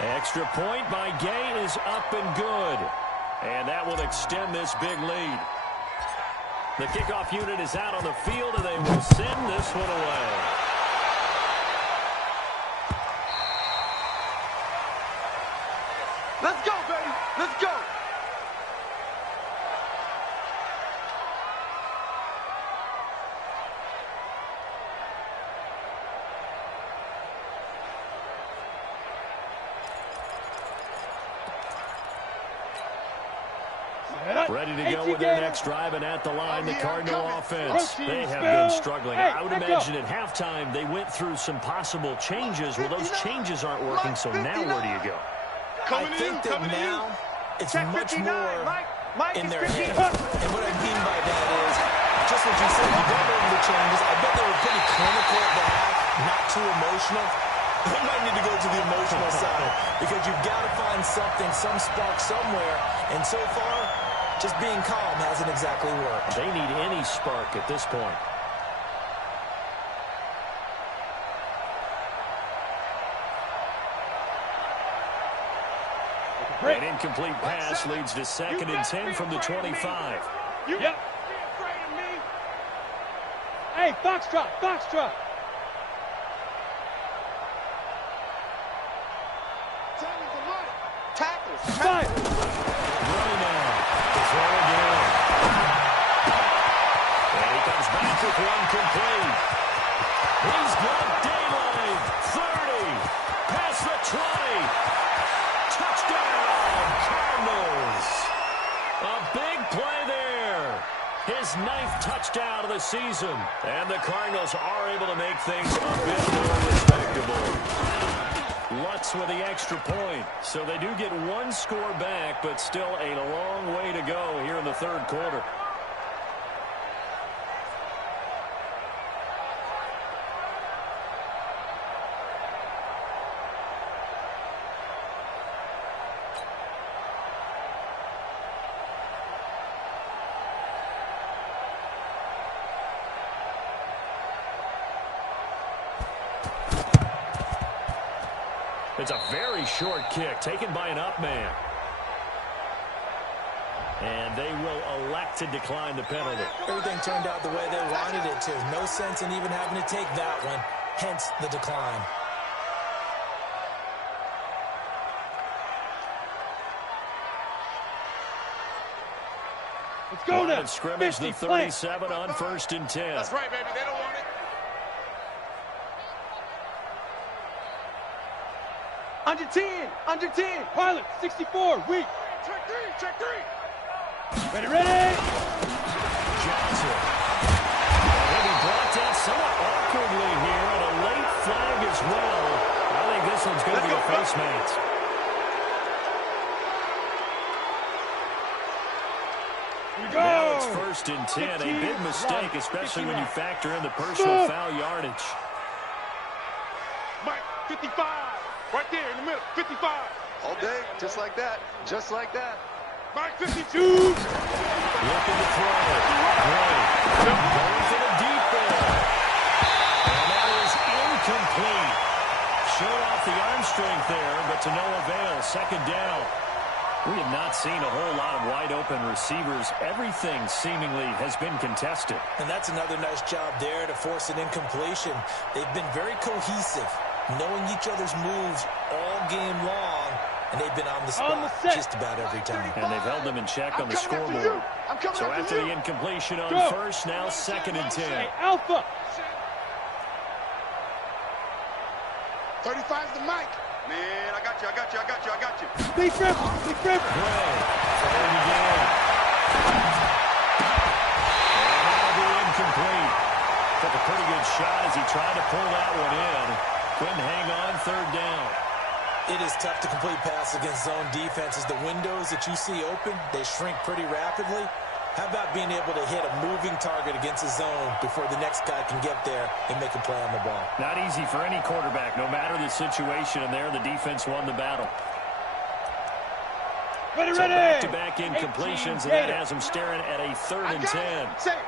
Extra point by Gay is up and good. And that will extend this big lead. The kickoff unit is out on the field, and they will send this one away. Let's go, baby. Let's go. Ready to go with their next drive, and at the line, the Cardinal offense. They have been struggling. I would imagine at halftime they went through some possible changes. Well, those changes aren't working, so now where do you go? I think that now it's much more in their head. And what I mean by that is, just what you said, you got over the changes. I bet they were pretty clinical at the half, not too emotional. They might need to go to the emotional side because you've got to find something, some spark somewhere. And so far, just being calm hasn't exactly worked. They need any spark at this point. An incomplete pass leads to 2nd and 10 from the 25. Yep. Be afraid of me. Hey, Foxtrot, Foxtrot. Tackles. Fire. Running now to throw again. And he comes back with one complete. He's got daylight. 30. Past the 20. Touchdown, Cardinals. A big play there. His 9th touchdown of the season. And the Cardinals are able to make things a bit more respectable. Lutz with the extra point. So they do get one score back, but still a long way to go here in the 3rd quarter. It's a very short kick taken by an up man. And they will elect to decline the penalty. Everything turned out the way they wanted it to. No sense in even having to take that one. Hence the decline. Let's go now. Scrimmage the 37 on 1st and 10. That's right, baby. They don't want it. Under 10. Under 10. Pilot, 64, weak. Check 3. Check 3. Ready, ready. Johnson. And he brought down somewhat awkwardly here, and a late flag as well. I think this one's going to be a face mask. Now it's 1st and 10. A big mistake, especially when you factor in the personal foul yardage. Mike, 55. Right there in the middle, 55. All day, just like that. Just like that. Mike, 52. Looking to throw. Great. Going for the deep ball. And that is incomplete. Showed off the arm strength there, but to no avail. 2nd down. We have not seen a whole lot of wide-open receivers. Everything seemingly has been contested. And that's another nice job there to force an incompletion. They've been very cohesive, knowing each other's moves all game long, and they've been on the spot just about every time. And they've held them in check on the scoreboard. So after the incompletion on 1st, now 2nd and 10. Hey, Alpha. 35's the mic. Man, I got you. Big grip, big grip. Gray, throwing again. And that'll be incomplete. Took a pretty good shot as he tried to pull that one in. Couldn't hang on 3rd down. It is tough to complete passes against zone defenses. The windows that you see open, they shrink pretty rapidly. How about being able to hit a moving target against a zone before the next guy can get there and make a play on the ball? Not easy for any quarterback, no matter the situation, and there the defense won the battle. Ready, So ready. back-to-back incompletions, and that has him staring at a 3rd and 10. Save.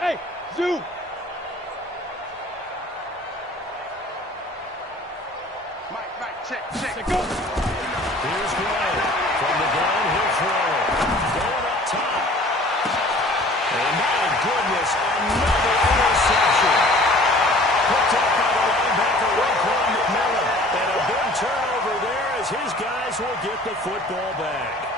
Hey, Zoo. Mike, check. Go. Here's Gray from the gun. He'll throw. Going up top. And my goodness, another interception. Picked up by the linebacker, Raekwon McMillan. And a big turnover there as his guys will get the football back.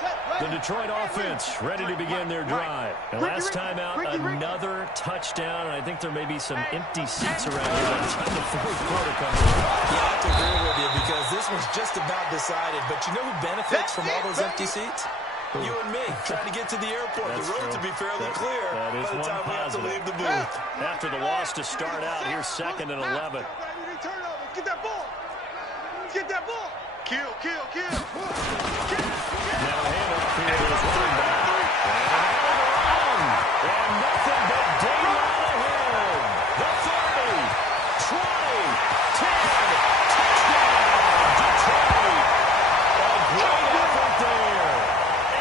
Set, The Detroit offense ready to begin their drive. And last time out, another touchdown. And I think there may be some empty seats around here by the time the fourth quarter comes around. Yeah, I have to agree with you because this one's just about decided. But you know who benefits from all those empty seats? You and me, trying to get to the airport. That's the road true. to be fairly clear That is by the one time we have to positive. leave the booth. After the loss to start out, here's 2nd and 11. Get that ball. Get that ball. Kill. Now a handoff here to his running back. And nothing but daylight ahead. The 30, 20, 10, touchdown, Detroit. A great effort there.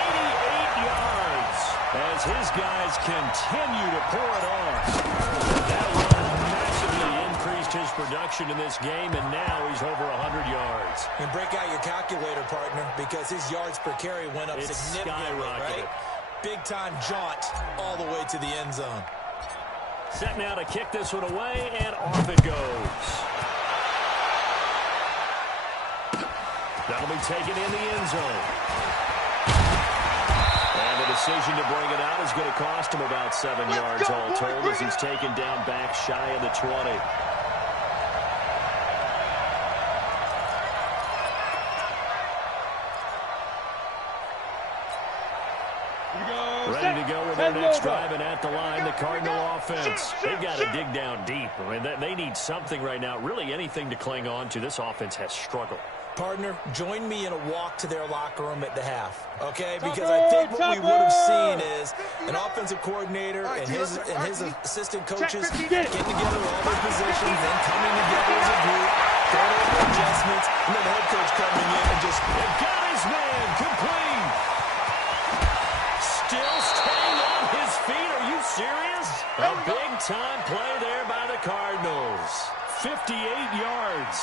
88 yards as his guys continue to pour it on. That run massively increased his production in this game, and now he's over 100 yards. And break out your calculator, partner, because his yards per carry went up It's significantly, skyrocketed. right? Big-time jaunt all the way to the end zone. Set now to kick this one away, and off it goes. That'll be taken in the end zone. And the decision to bring it out is going to cost him about 7 yards all told as he's taken down back shy of the 20. Ready to go with their next drive, and at the line, the Cardinal offense. They've got to dig down deep. I mean, they need something right now, really anything to cling on to. This offense has struggled. Partner, join me in a walk to their locker room at the half, okay? Because I think what we would have seen is an offensive coordinator and his assistant coaches getting together all their positions, then coming together as a group, going over adjustments, and then the head coach coming in and just got his man complete. Still staying on his feet. Are you serious? A big-time play there by the Cardinals. 58 yards.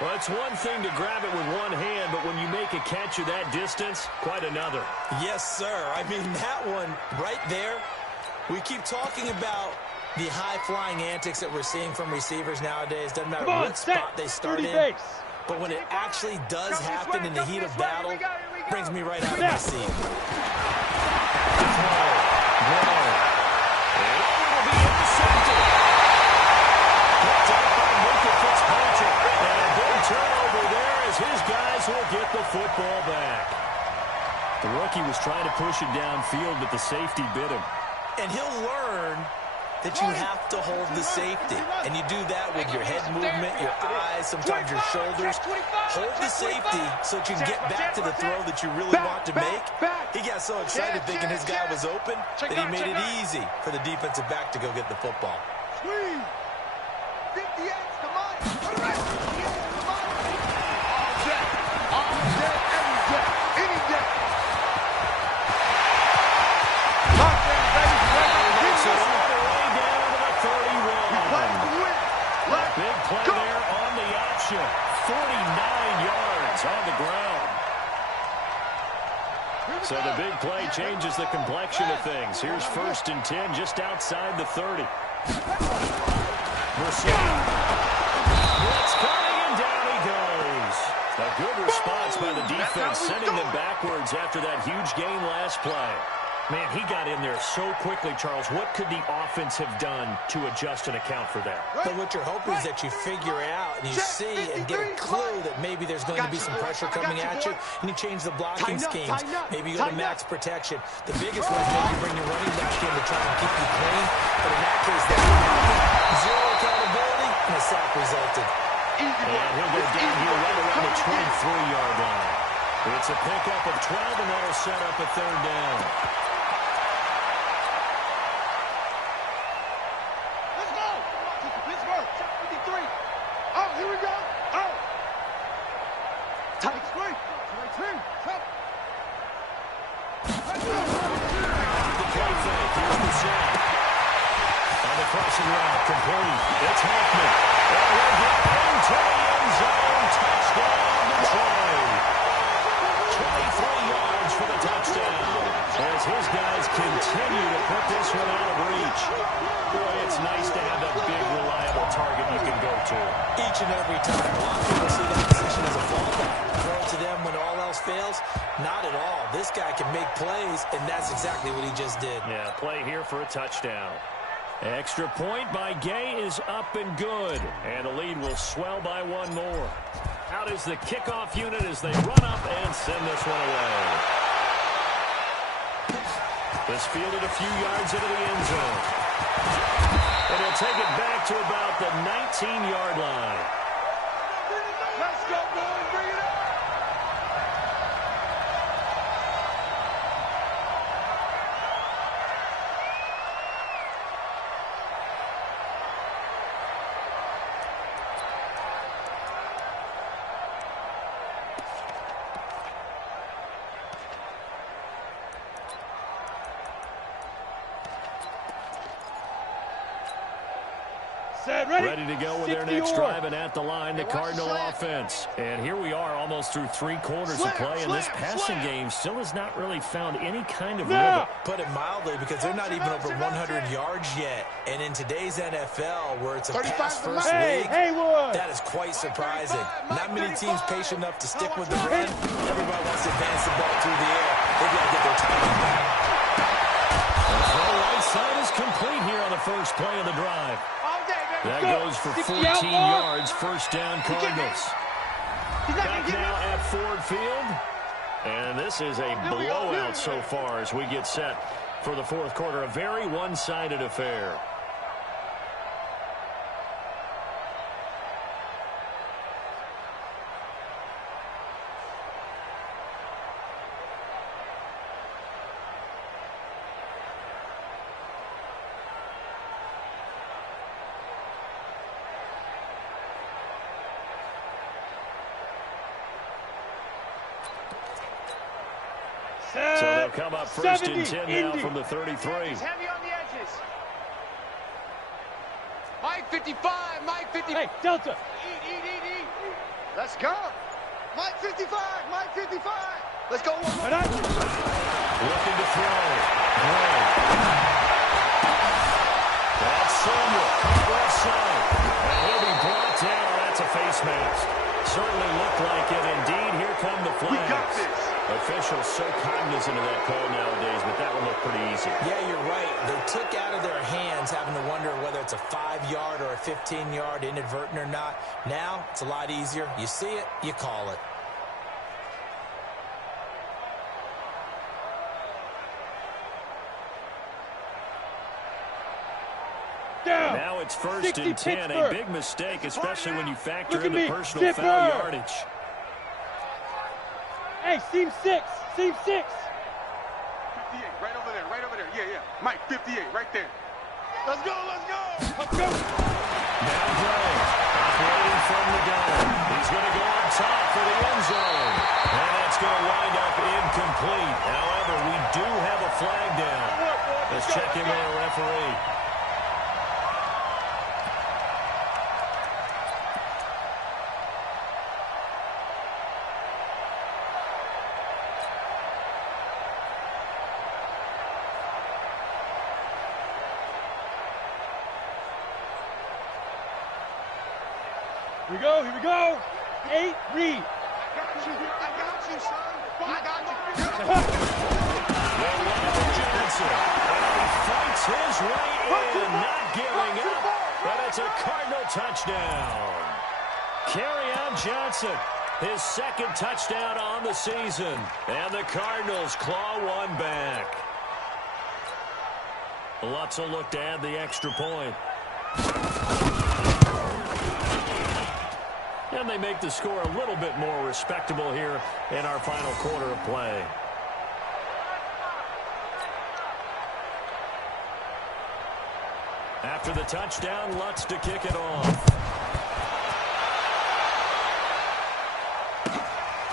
Well, it's one thing to grab it with one hand, but when you make a catch of that distance, quite another. Yes, sir. I mean, that one right there, we keep talking about the high-flying antics that we're seeing from receivers nowadays. Doesn't matter what spot they start in. But when it actually does happen in the heat of battle, brings me right out of my seat. It'll be intercepted. Picked up by Micah Fitzpatrick. And a big turnover there as his guys will get the football back. The rookie was trying to push it downfield, but the safety bit him. And he'll learn that you have to hold the safety. And you do that with your head movement, your eyes, sometimes your shoulders. Hold the safety so that you can get back to the throw that you really want to make. He got so excited thinking his guy was open that he made it easy for the defensive back to go get the football. 58's the money. Big play there on the option. 49 yards on the ground. So the big play changes the complexion of things. Here's 1st and 10 just outside the 30. Mercier. Blitz coming, and down he goes. A good response by the defense, sending them backwards after that huge gain last play. Man, he got in there so quickly, Charles. What could the offense have done to adjust and account for that? But what you're hoping is that you figure out and you see and get a clue that maybe there's going to be some pressure coming at you, and you change the blocking schemes. Maybe you go to max protection. The biggest one is maybe bring your running back in to try and keep you clean. But in that case, that didn't happen. Zero accountability, and a sack resulted. And he'll go down here right around the 23-yard line. It's a pickup of 12, and that'll set up a 3rd down. Here we go. Oh. Tight straight. The play fake. Here's the set. On the crossing route, complete. It's Hoffman. And he'll get into the end zone. Touchdown, Detroit. 23 yards for the touchdown. As his guys continue to put this one out of reach. Boy, it's nice to have that big, reliable target you can go to. Each and every time. A lot of people see that position as a fallback. Throw it to them when all else fails? Not at all. This guy can make plays, and that's exactly what he just did. Yeah, play here for a touchdown. Extra point by Gay is up and good. And the lead will swell by one more. Out is the kickoff unit as they run up and send this one away. This fielded a few yards into the end zone. And he'll take it back to about the 19-yard line. Let's go, boys. Bring it up. Ready to go with their next drive, and at the line, the Cardinal offense. And here we are almost through 3 quarters of play, and this passing game still has not really found any kind of rhythm. Put it mildly, because they're not even over 100 yards yet. And in today's NFL, where it's a pass-first league, that is quite surprising. Not many teams patient enough to stick with the run. Everybody wants to advance the ball through the air. They've got to get their timing back. The right side is complete here on the first play of the drive. That goes for 14 yards, first down Cardinals. Back now at Ford Field. And this is a blowout so far as we get set for the fourth quarter. A very one-sided affair. So they'll come up first and 10 now from the 33. Heavy on the edges. Mike 55, Mike 55. Hey, Delta. Eat. Let's go. Mike 55, Mike 55. Let's go one more. Looking to throw. That's Samuel. Left side. And he'll be brought down. That's a face mask. Certainly looked like it. Indeed, here come the flags. We got this. Officials so cognizant of that call nowadays, but that one looked pretty easy. Yeah, you're right. They took out of their hands having to wonder whether it's a 5-yard or a 15-yard, inadvertent or not. Now, it's a lot easier. You see it, you call it. Down. Now it's first and 10. Pittsburgh. A big mistake, especially when you factor Look in at the me. personal Zipper. foul yardage. Hey, seam 6. Seam 6. 58, right over there, right over there. Yeah. Mike 58, right there. Let's go. Let's go. Now Gray, operating from the gun. He's going to go up top for the end zone. And it's going to wind up incomplete. However, we do have a flag down. Let's check in with our referee. Here we go. 8, read. I got you, son. I got you. Johnson. And he fights his way in, not giving up. But it's a Cardinal touchdown. Kerryon Johnson, his second touchdown on the season. And the Cardinals claw one back. Lutz will look to add the extra point. And they make the score a little bit more respectable here in our final quarter of play. After the touchdown, Lutz to kick it off.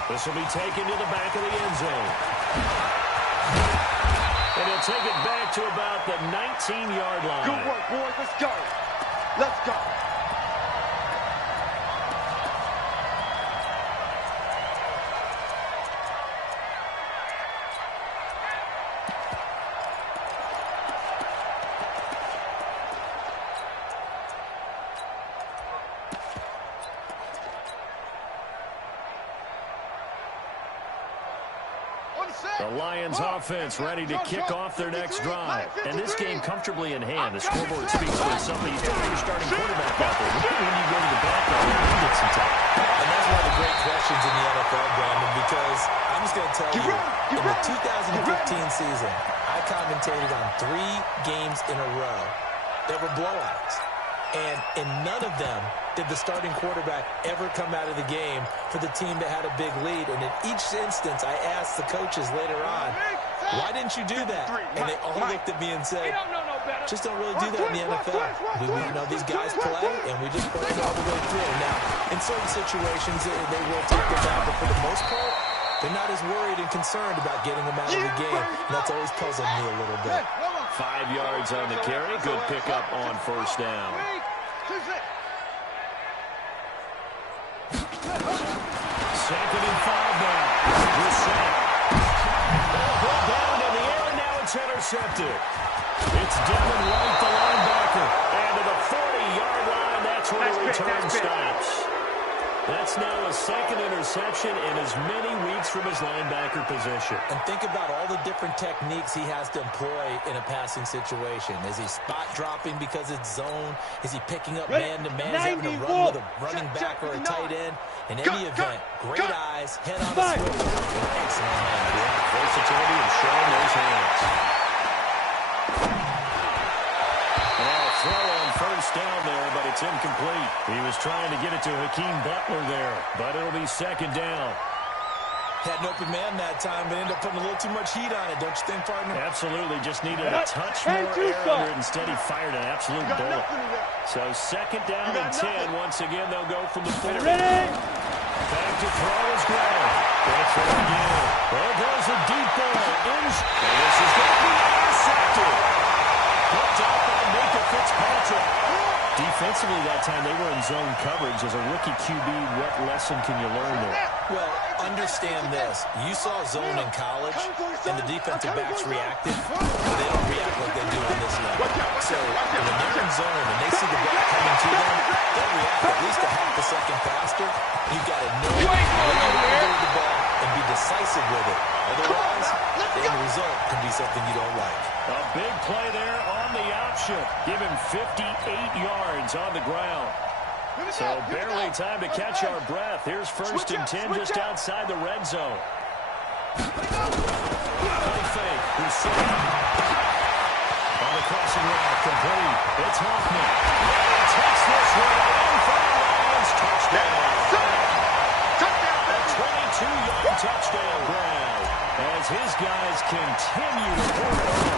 This will be taken to the back of the end zone. And he'll take it back to about the 19-yard line. Good work, boys. Let's go. Let's go. The Lions offense ready to kick off their next drive. And this game comfortably in hand. The scoreboard speaks for itself. You don't have your starting quarterback out there. When you go to the backup, you get some time. And that's one of the great questions in the NFL, Brandon, because I'm just going to tell you, in the 2015 season, I commentated on 3 games in a row that were blowouts. And in none of them did the starting quarterback ever come out of the game for the team that had a big lead. And in each instance, I asked the coaches later on, why didn't you do that? And they all looked at me and said, just don't really do that in the NFL. We know these guys play, and we just play all the way through. Now, in certain situations, they will take them out, but for the most part, they're not as worried and concerned about getting them out of the game. And that's always puzzled me a little bit. 5 yards on the carry. Good pickup on first down. Second and 5 now. We're set. Ball down in the air, and now it's intercepted. It's Devin White, the linebacker. And to the 40-yard line, that's where the return stops. That's now a second interception in as many weeks from his linebacker position. And think about all the different techniques he has to employ in a passing situation. Is he spot dropping because it's zone? Is he picking up man-to-man? Is he having to run with a running back or a tight end? In any event, great eyes, head on the swivel, and excellent hands. Yeah, versatility and showing those hands. Throw on first down there, but it's incomplete. He was trying to get it to Hakeem Butler there, but it'll be second down. Had an open man that time, but ended up putting a little too much heat on it, don't you think, partner? Absolutely. Just needed a touch more air under it. Instead, he fired an absolute bullet. So second down and 10. Once again, they'll go from the 40. Back to throw is Gray. That's it again. There goes a deep ball. And this is going to be intercepted. Picked up by Micah Fitzpatrick. Defensively that time, they were in zone coverage. As a rookie QB, what lesson can you learn there? Well, understand this. You saw zone in college, and the defensive backs reacted. They don't react like they do on this level. So when they're in zone and they see the ball coming to them, they'll react at least a half a second faster. You've got to know when you hold the ball and be decisive with it. Otherwise, the end result can be something you don't like. A big play there on the option. Give him 58 yards on the ground. So barely time to catch our breath. Here's first and 10 just outside the red zone. Play fake. Rousseau. On the crossing route, complete. It's Hoffman. And takes this one in for the Lions. Touchdown. A 22-yard touchdown grab as his guys continue to pour it on.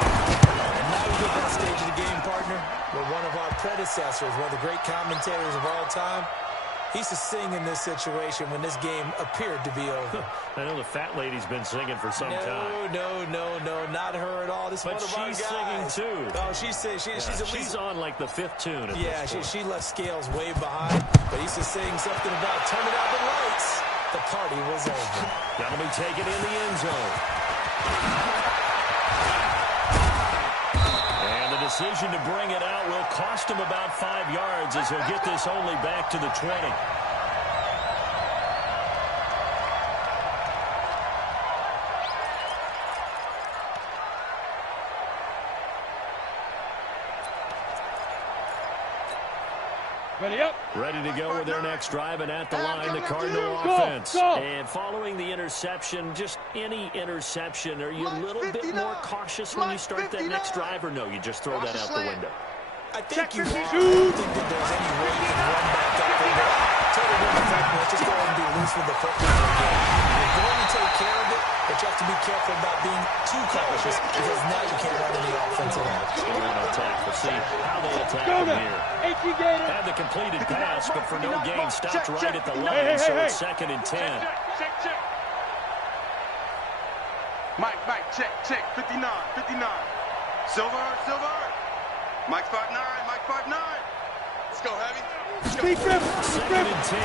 And now we get that stage of the game, partner, where one of our predecessors, one of the great commentators of all time, he used to sing in this situation when this game appeared to be over. I know the fat lady's been singing for some time. No, not her at all. This but one of our she's guys. singing too. Oh, she's at least. She's on like the 5th tune. Yeah, she left Scales way behind, but he used to sing something about turning out the lights. The party was over. That'll be taken in the end zone. And the decision to bring it out will cost him about 5 yards as he'll get this only back to the 20. Ready up. Ready to go with their next drive, and at the line, the Cardinal offense. And following the interception, just any interception, are you a little bit more cautious when you start that next drive, or no, you just throw that out the window? I think you are. I don't think that there's any way you can run back up in there. Tell you what, let's just go ahead and be loose with the football again. You're going to take care of it, but you have to be careful about being too cautious because now you can't run any offensive action. We'll see how they attack him here. Had the completed pass, but for no gain, stopped right at the line, so it's second and 10. Mike, check, 59. Silver. Mike 5'9", Mike 5'9". Let's go, Heavy. Second and 10.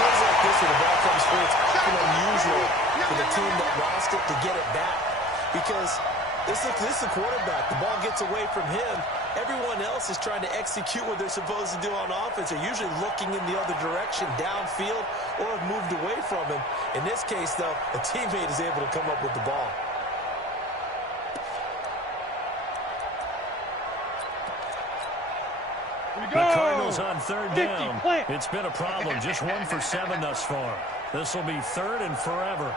Plays like this where the ball comes free, it's often unusual for the team that lost it to get it back because this is the quarterback. The ball gets away from him, Everyone else is trying to execute what they're supposed to do on offense. They're usually looking in the other direction, downfield, or have moved away from him. In this case, though, a teammate is able to come up with the ball. The Cardinals on third down. It's been a problem. Just 1 for 7 thus far. This will be 3rd and forever.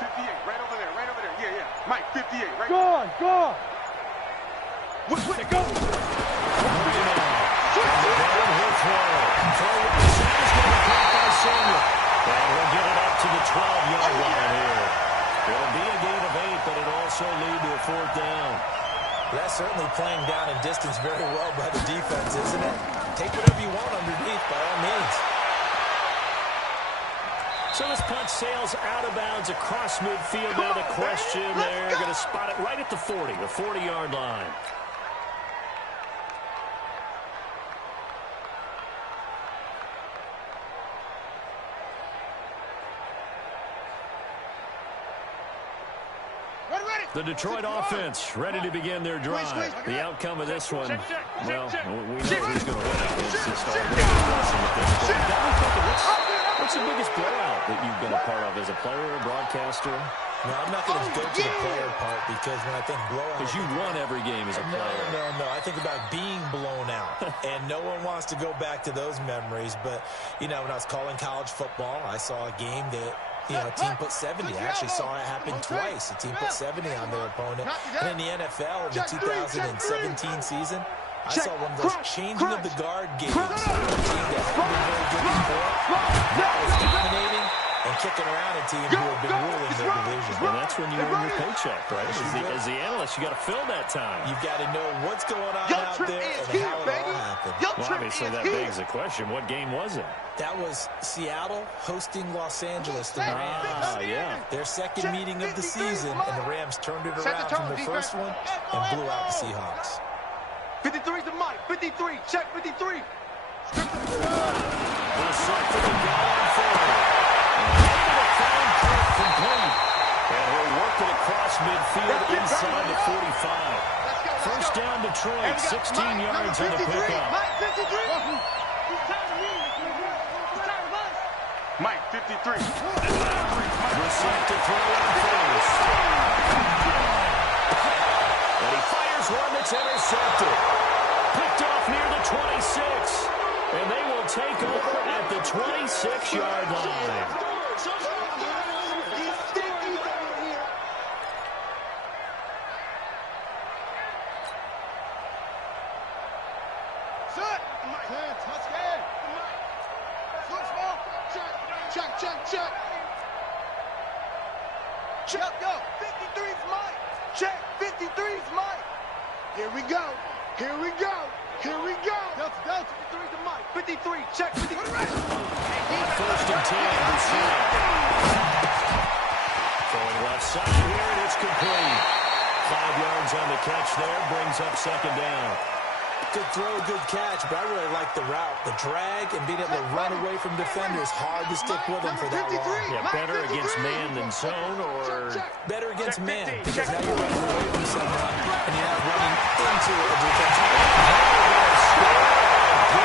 58, right over there, right over there. Yeah, yeah. Mike, 58, right Go on, go on. What? Go. Down, he'll throw. Throw with the snap is going to be caught by Samuel. And we'll get it up to the 12-yard line here. It'll be a gain of 8, but it'll also lead to a 4th down. That's certainly playing down in distance very well by the defense, isn't it? Take whatever you want underneath, by all means. So this punt sails out of bounds across midfield. Now the question, they're going to spot it right at the 40, the 40-yard line. The Detroit offense ready to begin their drive. The outcome of this one, well, we know who's going to win it. It's just all guessing at this point. Got me thinking, what's the biggest blowout that you've been a part of as a player or broadcaster? No, I'm not going to go to the player part because when I think blowout... Because you won every game as a player. No. I think about being blown out. And no one wants to go back to those memories. But, you know, when I was calling college football, I saw a game that... You know, a team put 70. I actually saw it happen twice. A team put 70 on their opponent. And in the NFL, in the 2017 season, I saw one of those changing of the guard games. A team that hadn't been very good before, now is dominating and kicking around a team who have been ruling their division. And that's when you earn your paycheck, right? As the analyst, you got to fill that time. You've got to know what's going on out there and how it all happened. Well, obviously, that begs the question, what game was it? That was Seattle hosting Los Angeles, the Rams. Yeah. Their second meeting of the season, and the Rams turned it around from the first one and blew out the Seahawks. 53's the mic. 53. Check 53. We'll set for the goal on forward. Complete. And he'll work it across midfield inside the 45. First down Detroit, 16 yards on the pickup. Mike, 53. We're set to throw on first. And he fires one that's intercepted. Picked off near the 26. And they will take over at the 26-yard line. Check, yo, 53's Mike. Check, 53's Mike. Here we go. Here we go. Here we go. Delta, 53's the Mike. 53, check, 53. First and 10, Boucher. Throwing left side here, and it's complete. 5 yards on the catch there, brings up second down. Good throw, good catch, but I really like the route. The drag and being able to run away from defenders, hard to stick with them for that long. Yeah, better against man than zone, or... Better against man, because now you're running away from someone, and you're not running into a defensive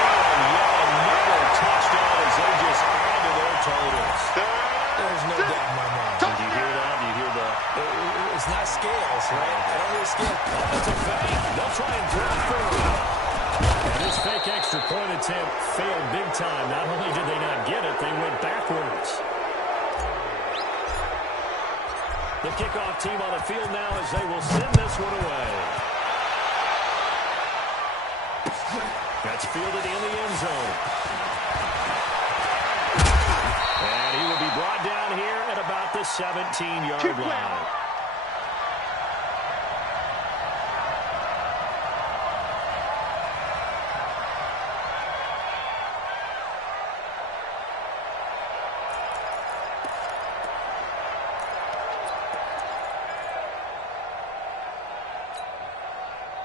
Another touchdown as they just add to their totals. There's no doubt in my mind. Did you hear that? Do you hear the... It's not scales, right? I don't hear scales. That's a fake. They'll try and drop through. And this fake extra point attempt failed big time. Not only did they not get it, they went backwards. The kickoff team on the field now as they will send this one away. That's fielded in the end zone. And he will be brought down here at about the 17-yard line.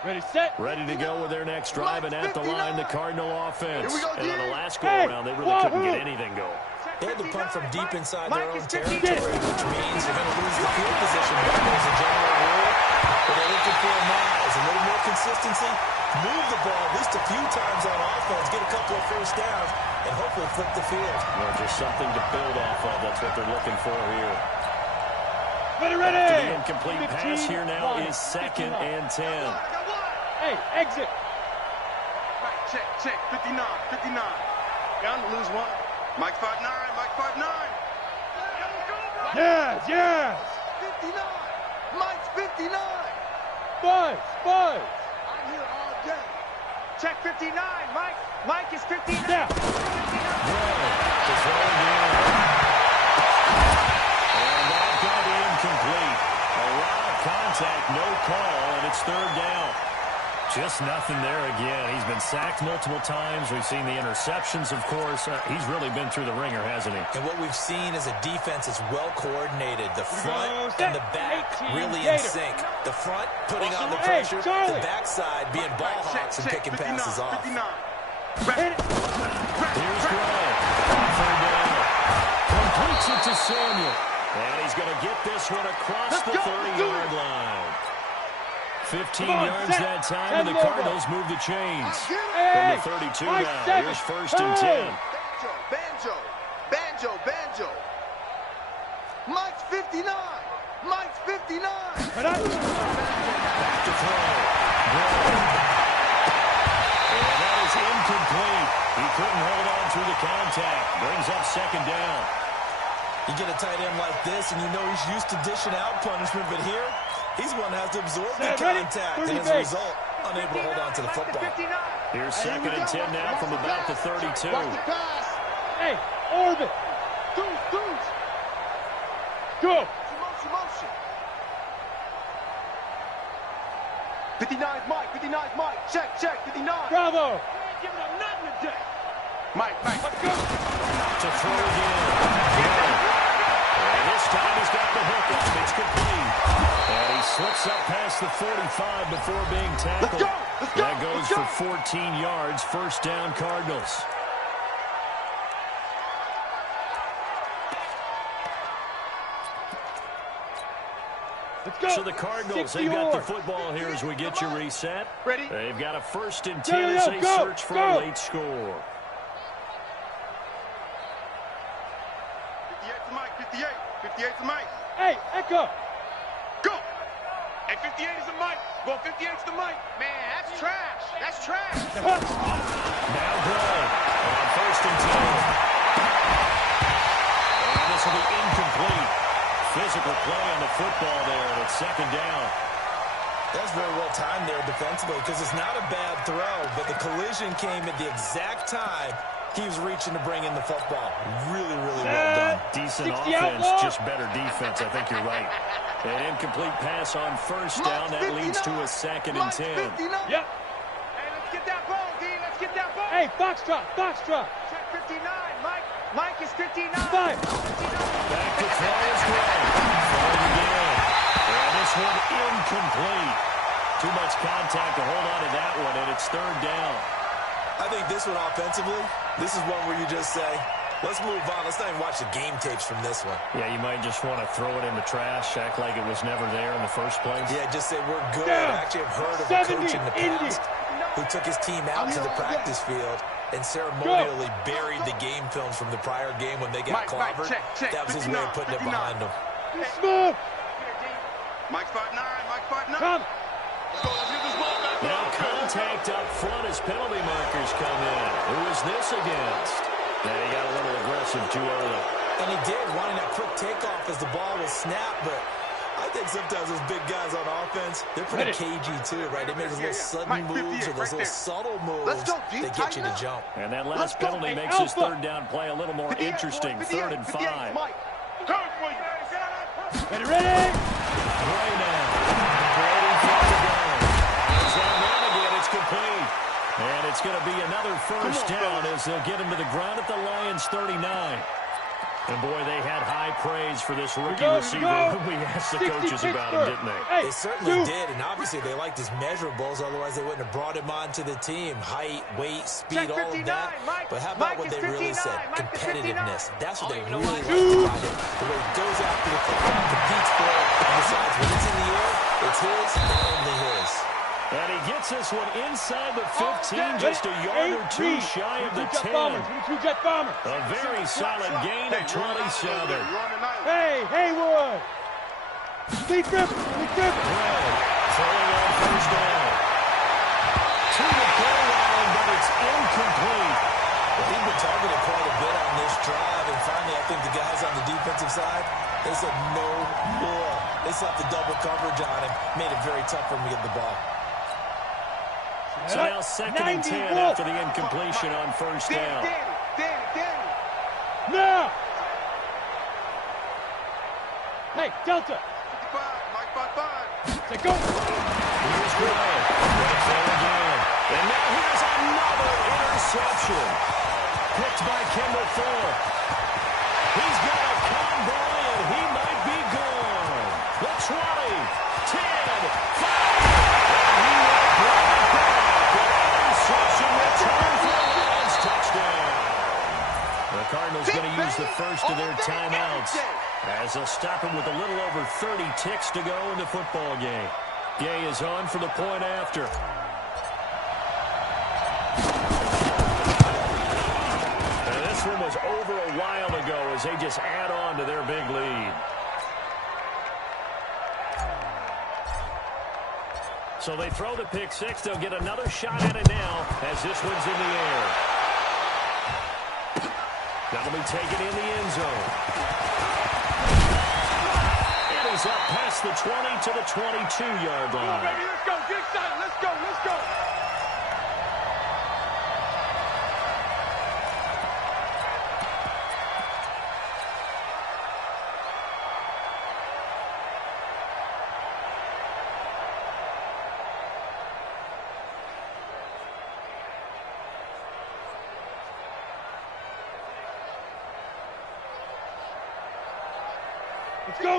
Ready, set. Ready to go with their next drive, and at the line, the Cardinal offense. And on the last go-around, they really couldn't get anything going. They had to punt from deep inside their own territory, which means they're going to lose the field position. But as a general rule, looking for now is a little more consistency, move the ball at least a few times on offense, get a couple of first downs, and hopefully flip the field. Well, just something to build off of. That's what they're looking for here. Ready. After the incomplete pass here now is 2nd and 10. Hey, exit. Right, check. 59. Down to lose one. Mike 5'9", Mike 5'9". Yes. 59. Mike's 59. Buzz. I'm here all day. Check 59. Mike is 59. Now. To throw again. And that got incomplete. A lot of contact, no call, and it's 3rd down. Just nothing there again. He's been sacked multiple times. We've seen the interceptions, of course. He's really been through the ringer, hasn't he? And what we've seen is a defense that's well coordinated. The front and the back really in sync. The front putting on the pressure, the backside being ball hawks and picking passes off. Here's Gray. 3rd down. Completes it to Samuel. And he's going to get this one across the 30-yard line. 15 yards that time, and the Cardinals move the chains. From the 32 now, here's 1st and 10. Banjo. Mike's 59. Back to throw. And that is incomplete. He couldn't hold on through the contact. Brings up 2nd down. You get a tight end like this, and you know he's used to dishing out punishment, but here, he's the one that has to absorb the contact, and as a result, unable to hold on to the football. Here's 2nd and 10 now from about the 32. Watch the pass. Hey, orbit. Deuce. Go. Motion. 59's Mike. Check. 59. Bravo. Giving up nothing today. Mike. Let's go. To throw again. And this time he's got the hook up. It's complete. And he slips up past the 45 before being tackled. Let's go. That goes for 14 yards. 1st down, Cardinals. Let's go. So the Cardinals, they've got the football here as we get you reset. Ready? They've got a 1st and 10 as they search for a late score. 58 to Mike. Hey, Echo. Go. And 58 is a Mike. Go 58 to Mike. Man, that's trash. Now Gray on 1st and 10. And this will be incomplete. Physical play on the football there, and it's 2nd down. That's very well timed there defensively because it's not a bad throw, but the collision came at the exact time he was reaching to bring in the football. Really well done. Decent offense, just better defense. I think you're right. An incomplete pass on 1st down. That leads to a 2nd and 10. Yep. Hey, let's get that ball, D. Let's get that ball. Hey, Foxtrot. Check 59. Mike is 59. 5. Back to throw is Gray. Throwing again. And this one incomplete. Too much contact to hold on to that one, and it's 3rd down. I think this one offensively, this is one where you just say, let's move on. Let's not even watch the game tapes from this one. Yeah, you might just want to throw it in the trash, act like it was never there in the first place. Yeah, just say we're good. Down. I actually have heard of a coach in the Indy. past who took his team out to the practice field and ceremonially buried the game films from the prior game when they got clobbered. Check. That was his way of putting it behind them. Smooth. Mike's 5'9". Come. Let's go. Let's get this ball back. Now contact up front as penalty markers come in. Who is this against? Yeah, he got a little aggressive too early. And he did, wanting that quick takeoff as the ball was snapped, but I think sometimes those big guys on offense, they're pretty cagey too, right? They make those little sudden moves or those little subtle moves that get you to jump. And that last penalty makes his 3rd down play a little more interesting. 3rd and 5. Ready. Gray now. Brady from the goal. As that run again, it's complete. And it's going to be another 1st down as they'll get him to the ground at the Lions' 39. And, boy, they had high praise for this rookie receiver when we asked the coaches about him, didn't they? They certainly did, and obviously they liked his measurables. Otherwise, they wouldn't have brought him onto the team. Height, weight, speed, all of that. But how about what they really said? Competitiveness. That's what they really liked about him. The way he goes after the football, competes for it, and decides when it's in the air, it's his and only his. And he gets this one inside the 15, just a yard or two shy of the 10. A very solid gain of 27. Hey, Haywood! Speed dribble! Throwing on first down. To the goal line, but it's incomplete. Well, he'd been targeted quite a bit on this drive, and finally I think the guys on the defensive side, they said no more. They slapped the double coverage on him, made it very tough for him to get the ball. So now 2nd and 10 after the incompletion on first down. Danny! Now! Hey, Delta! 55, Mike 55. Say go! Here's Gray. Gonna throw again. And now here's another interception. Picked by Kendall Thorpe. He's got a combo, and he might be gone. The 20, 10, 5. And he went right back. Interception return for the Lions. Touchdown. The Cardinals going to use the first of their timeouts as they'll stop him with a little over 30 ticks to go in the football game. Gay is on for the point after. And this one was over a while ago as they just add on to their big lead. So they throw the pick six. They'll get another shot at it now as this one's in the air. That'll be taken in the end zone. And he's up past the 20 to the 22-yard line. Come on, baby, let's go. Get excited. Let's go. Let's go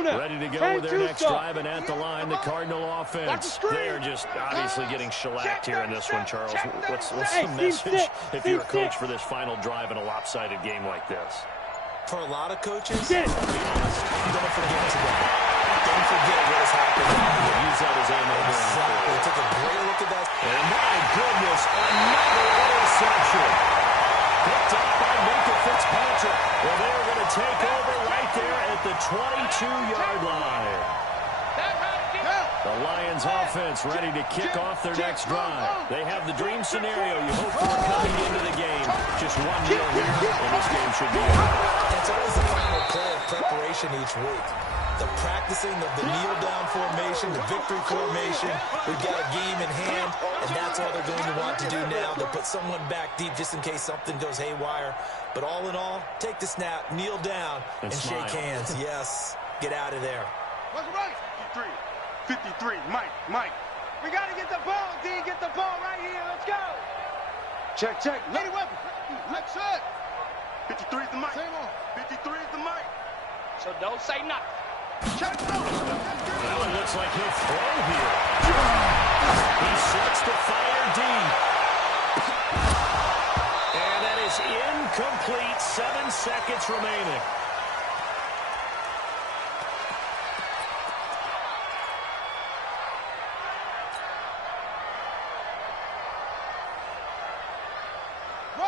now. Ready to go with their next drive, and at the line, the Cardinal offense. They are just obviously getting shellacked here in this one, Charles. What's the message if you're a coach for this final drive in a lopsided game like this? For a lot of coaches, to be honest, don't forget today. Don't forget what has happened. Use that as ammo. Exactly. Take a great look at that. And my goodness, another interception. Picked up by Minka Fitzpatrick. Well, they're going to take over right there at the 22-yard line. The Lions offense ready to kick off their next drive. They have the dream scenario you hope for coming into the game. Just 1-0 here, and this game should be over. It's always the final play of preparation each week. The practicing of the kneel-down formation, the victory formation. We've got a game in hand, and that's all they're going to want to do now. They'll put someone back deep just in case something goes haywire. But all in all, take the snap, kneel down, and shake hands. Yes, get out of there. What's right? 53, Mike. We got to get the ball, D. Get the ball right here. Let's go. Check. Lady weapon. Let's set. 53 is the Mike. Same on. 53 is the Mike. So don't say nothing. Check. Well, it looks like he'll throw here. He sets the fire deep. And that is incomplete. 7 seconds remaining.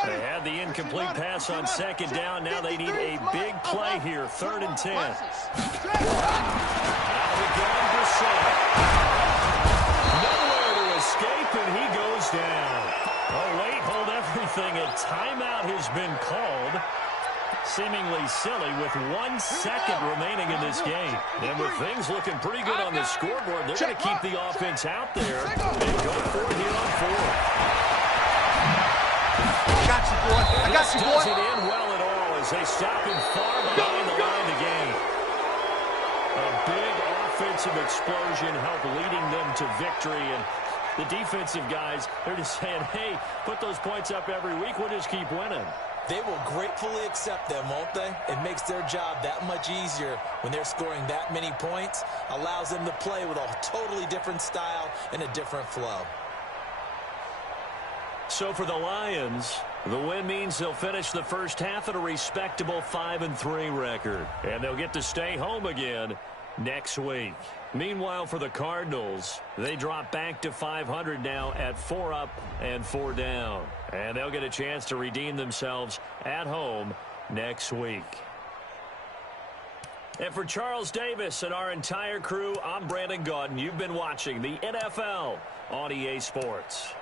They had the incomplete pass on second down. Now they need a big play here. 3rd and 10. Out again, Brissett. Nowhere to escape, and he goes down. Oh, wait, hold everything. A timeout has been called. Seemingly silly with 1 second remaining in this game. And with things looking pretty good on the scoreboard, they're going to keep the offense out there and go for it here on 4th. Got you, boy. I got you, boy. Doesn't end well at all as they stop him far behind the line to gain. A big offensive explosion helped leading them to victory. And the defensive guys, they're just saying, hey, put those points up every week. We'll just keep winning. They will gratefully accept them, won't they? It makes their job that much easier when they're scoring that many points, allows them to play with a totally different style and a different flow. So for the Lions, the win means they'll finish the first half at a respectable 5-3 record, and they'll get to stay home again next week. Meanwhile, for the Cardinals, they drop back to 500 now at 4 up and 4 down. And they'll get a chance to redeem themselves at home next week. And for Charles Davis and our entire crew, I'm Brandon Gaudin. You've been watching the NFL on EA Sports.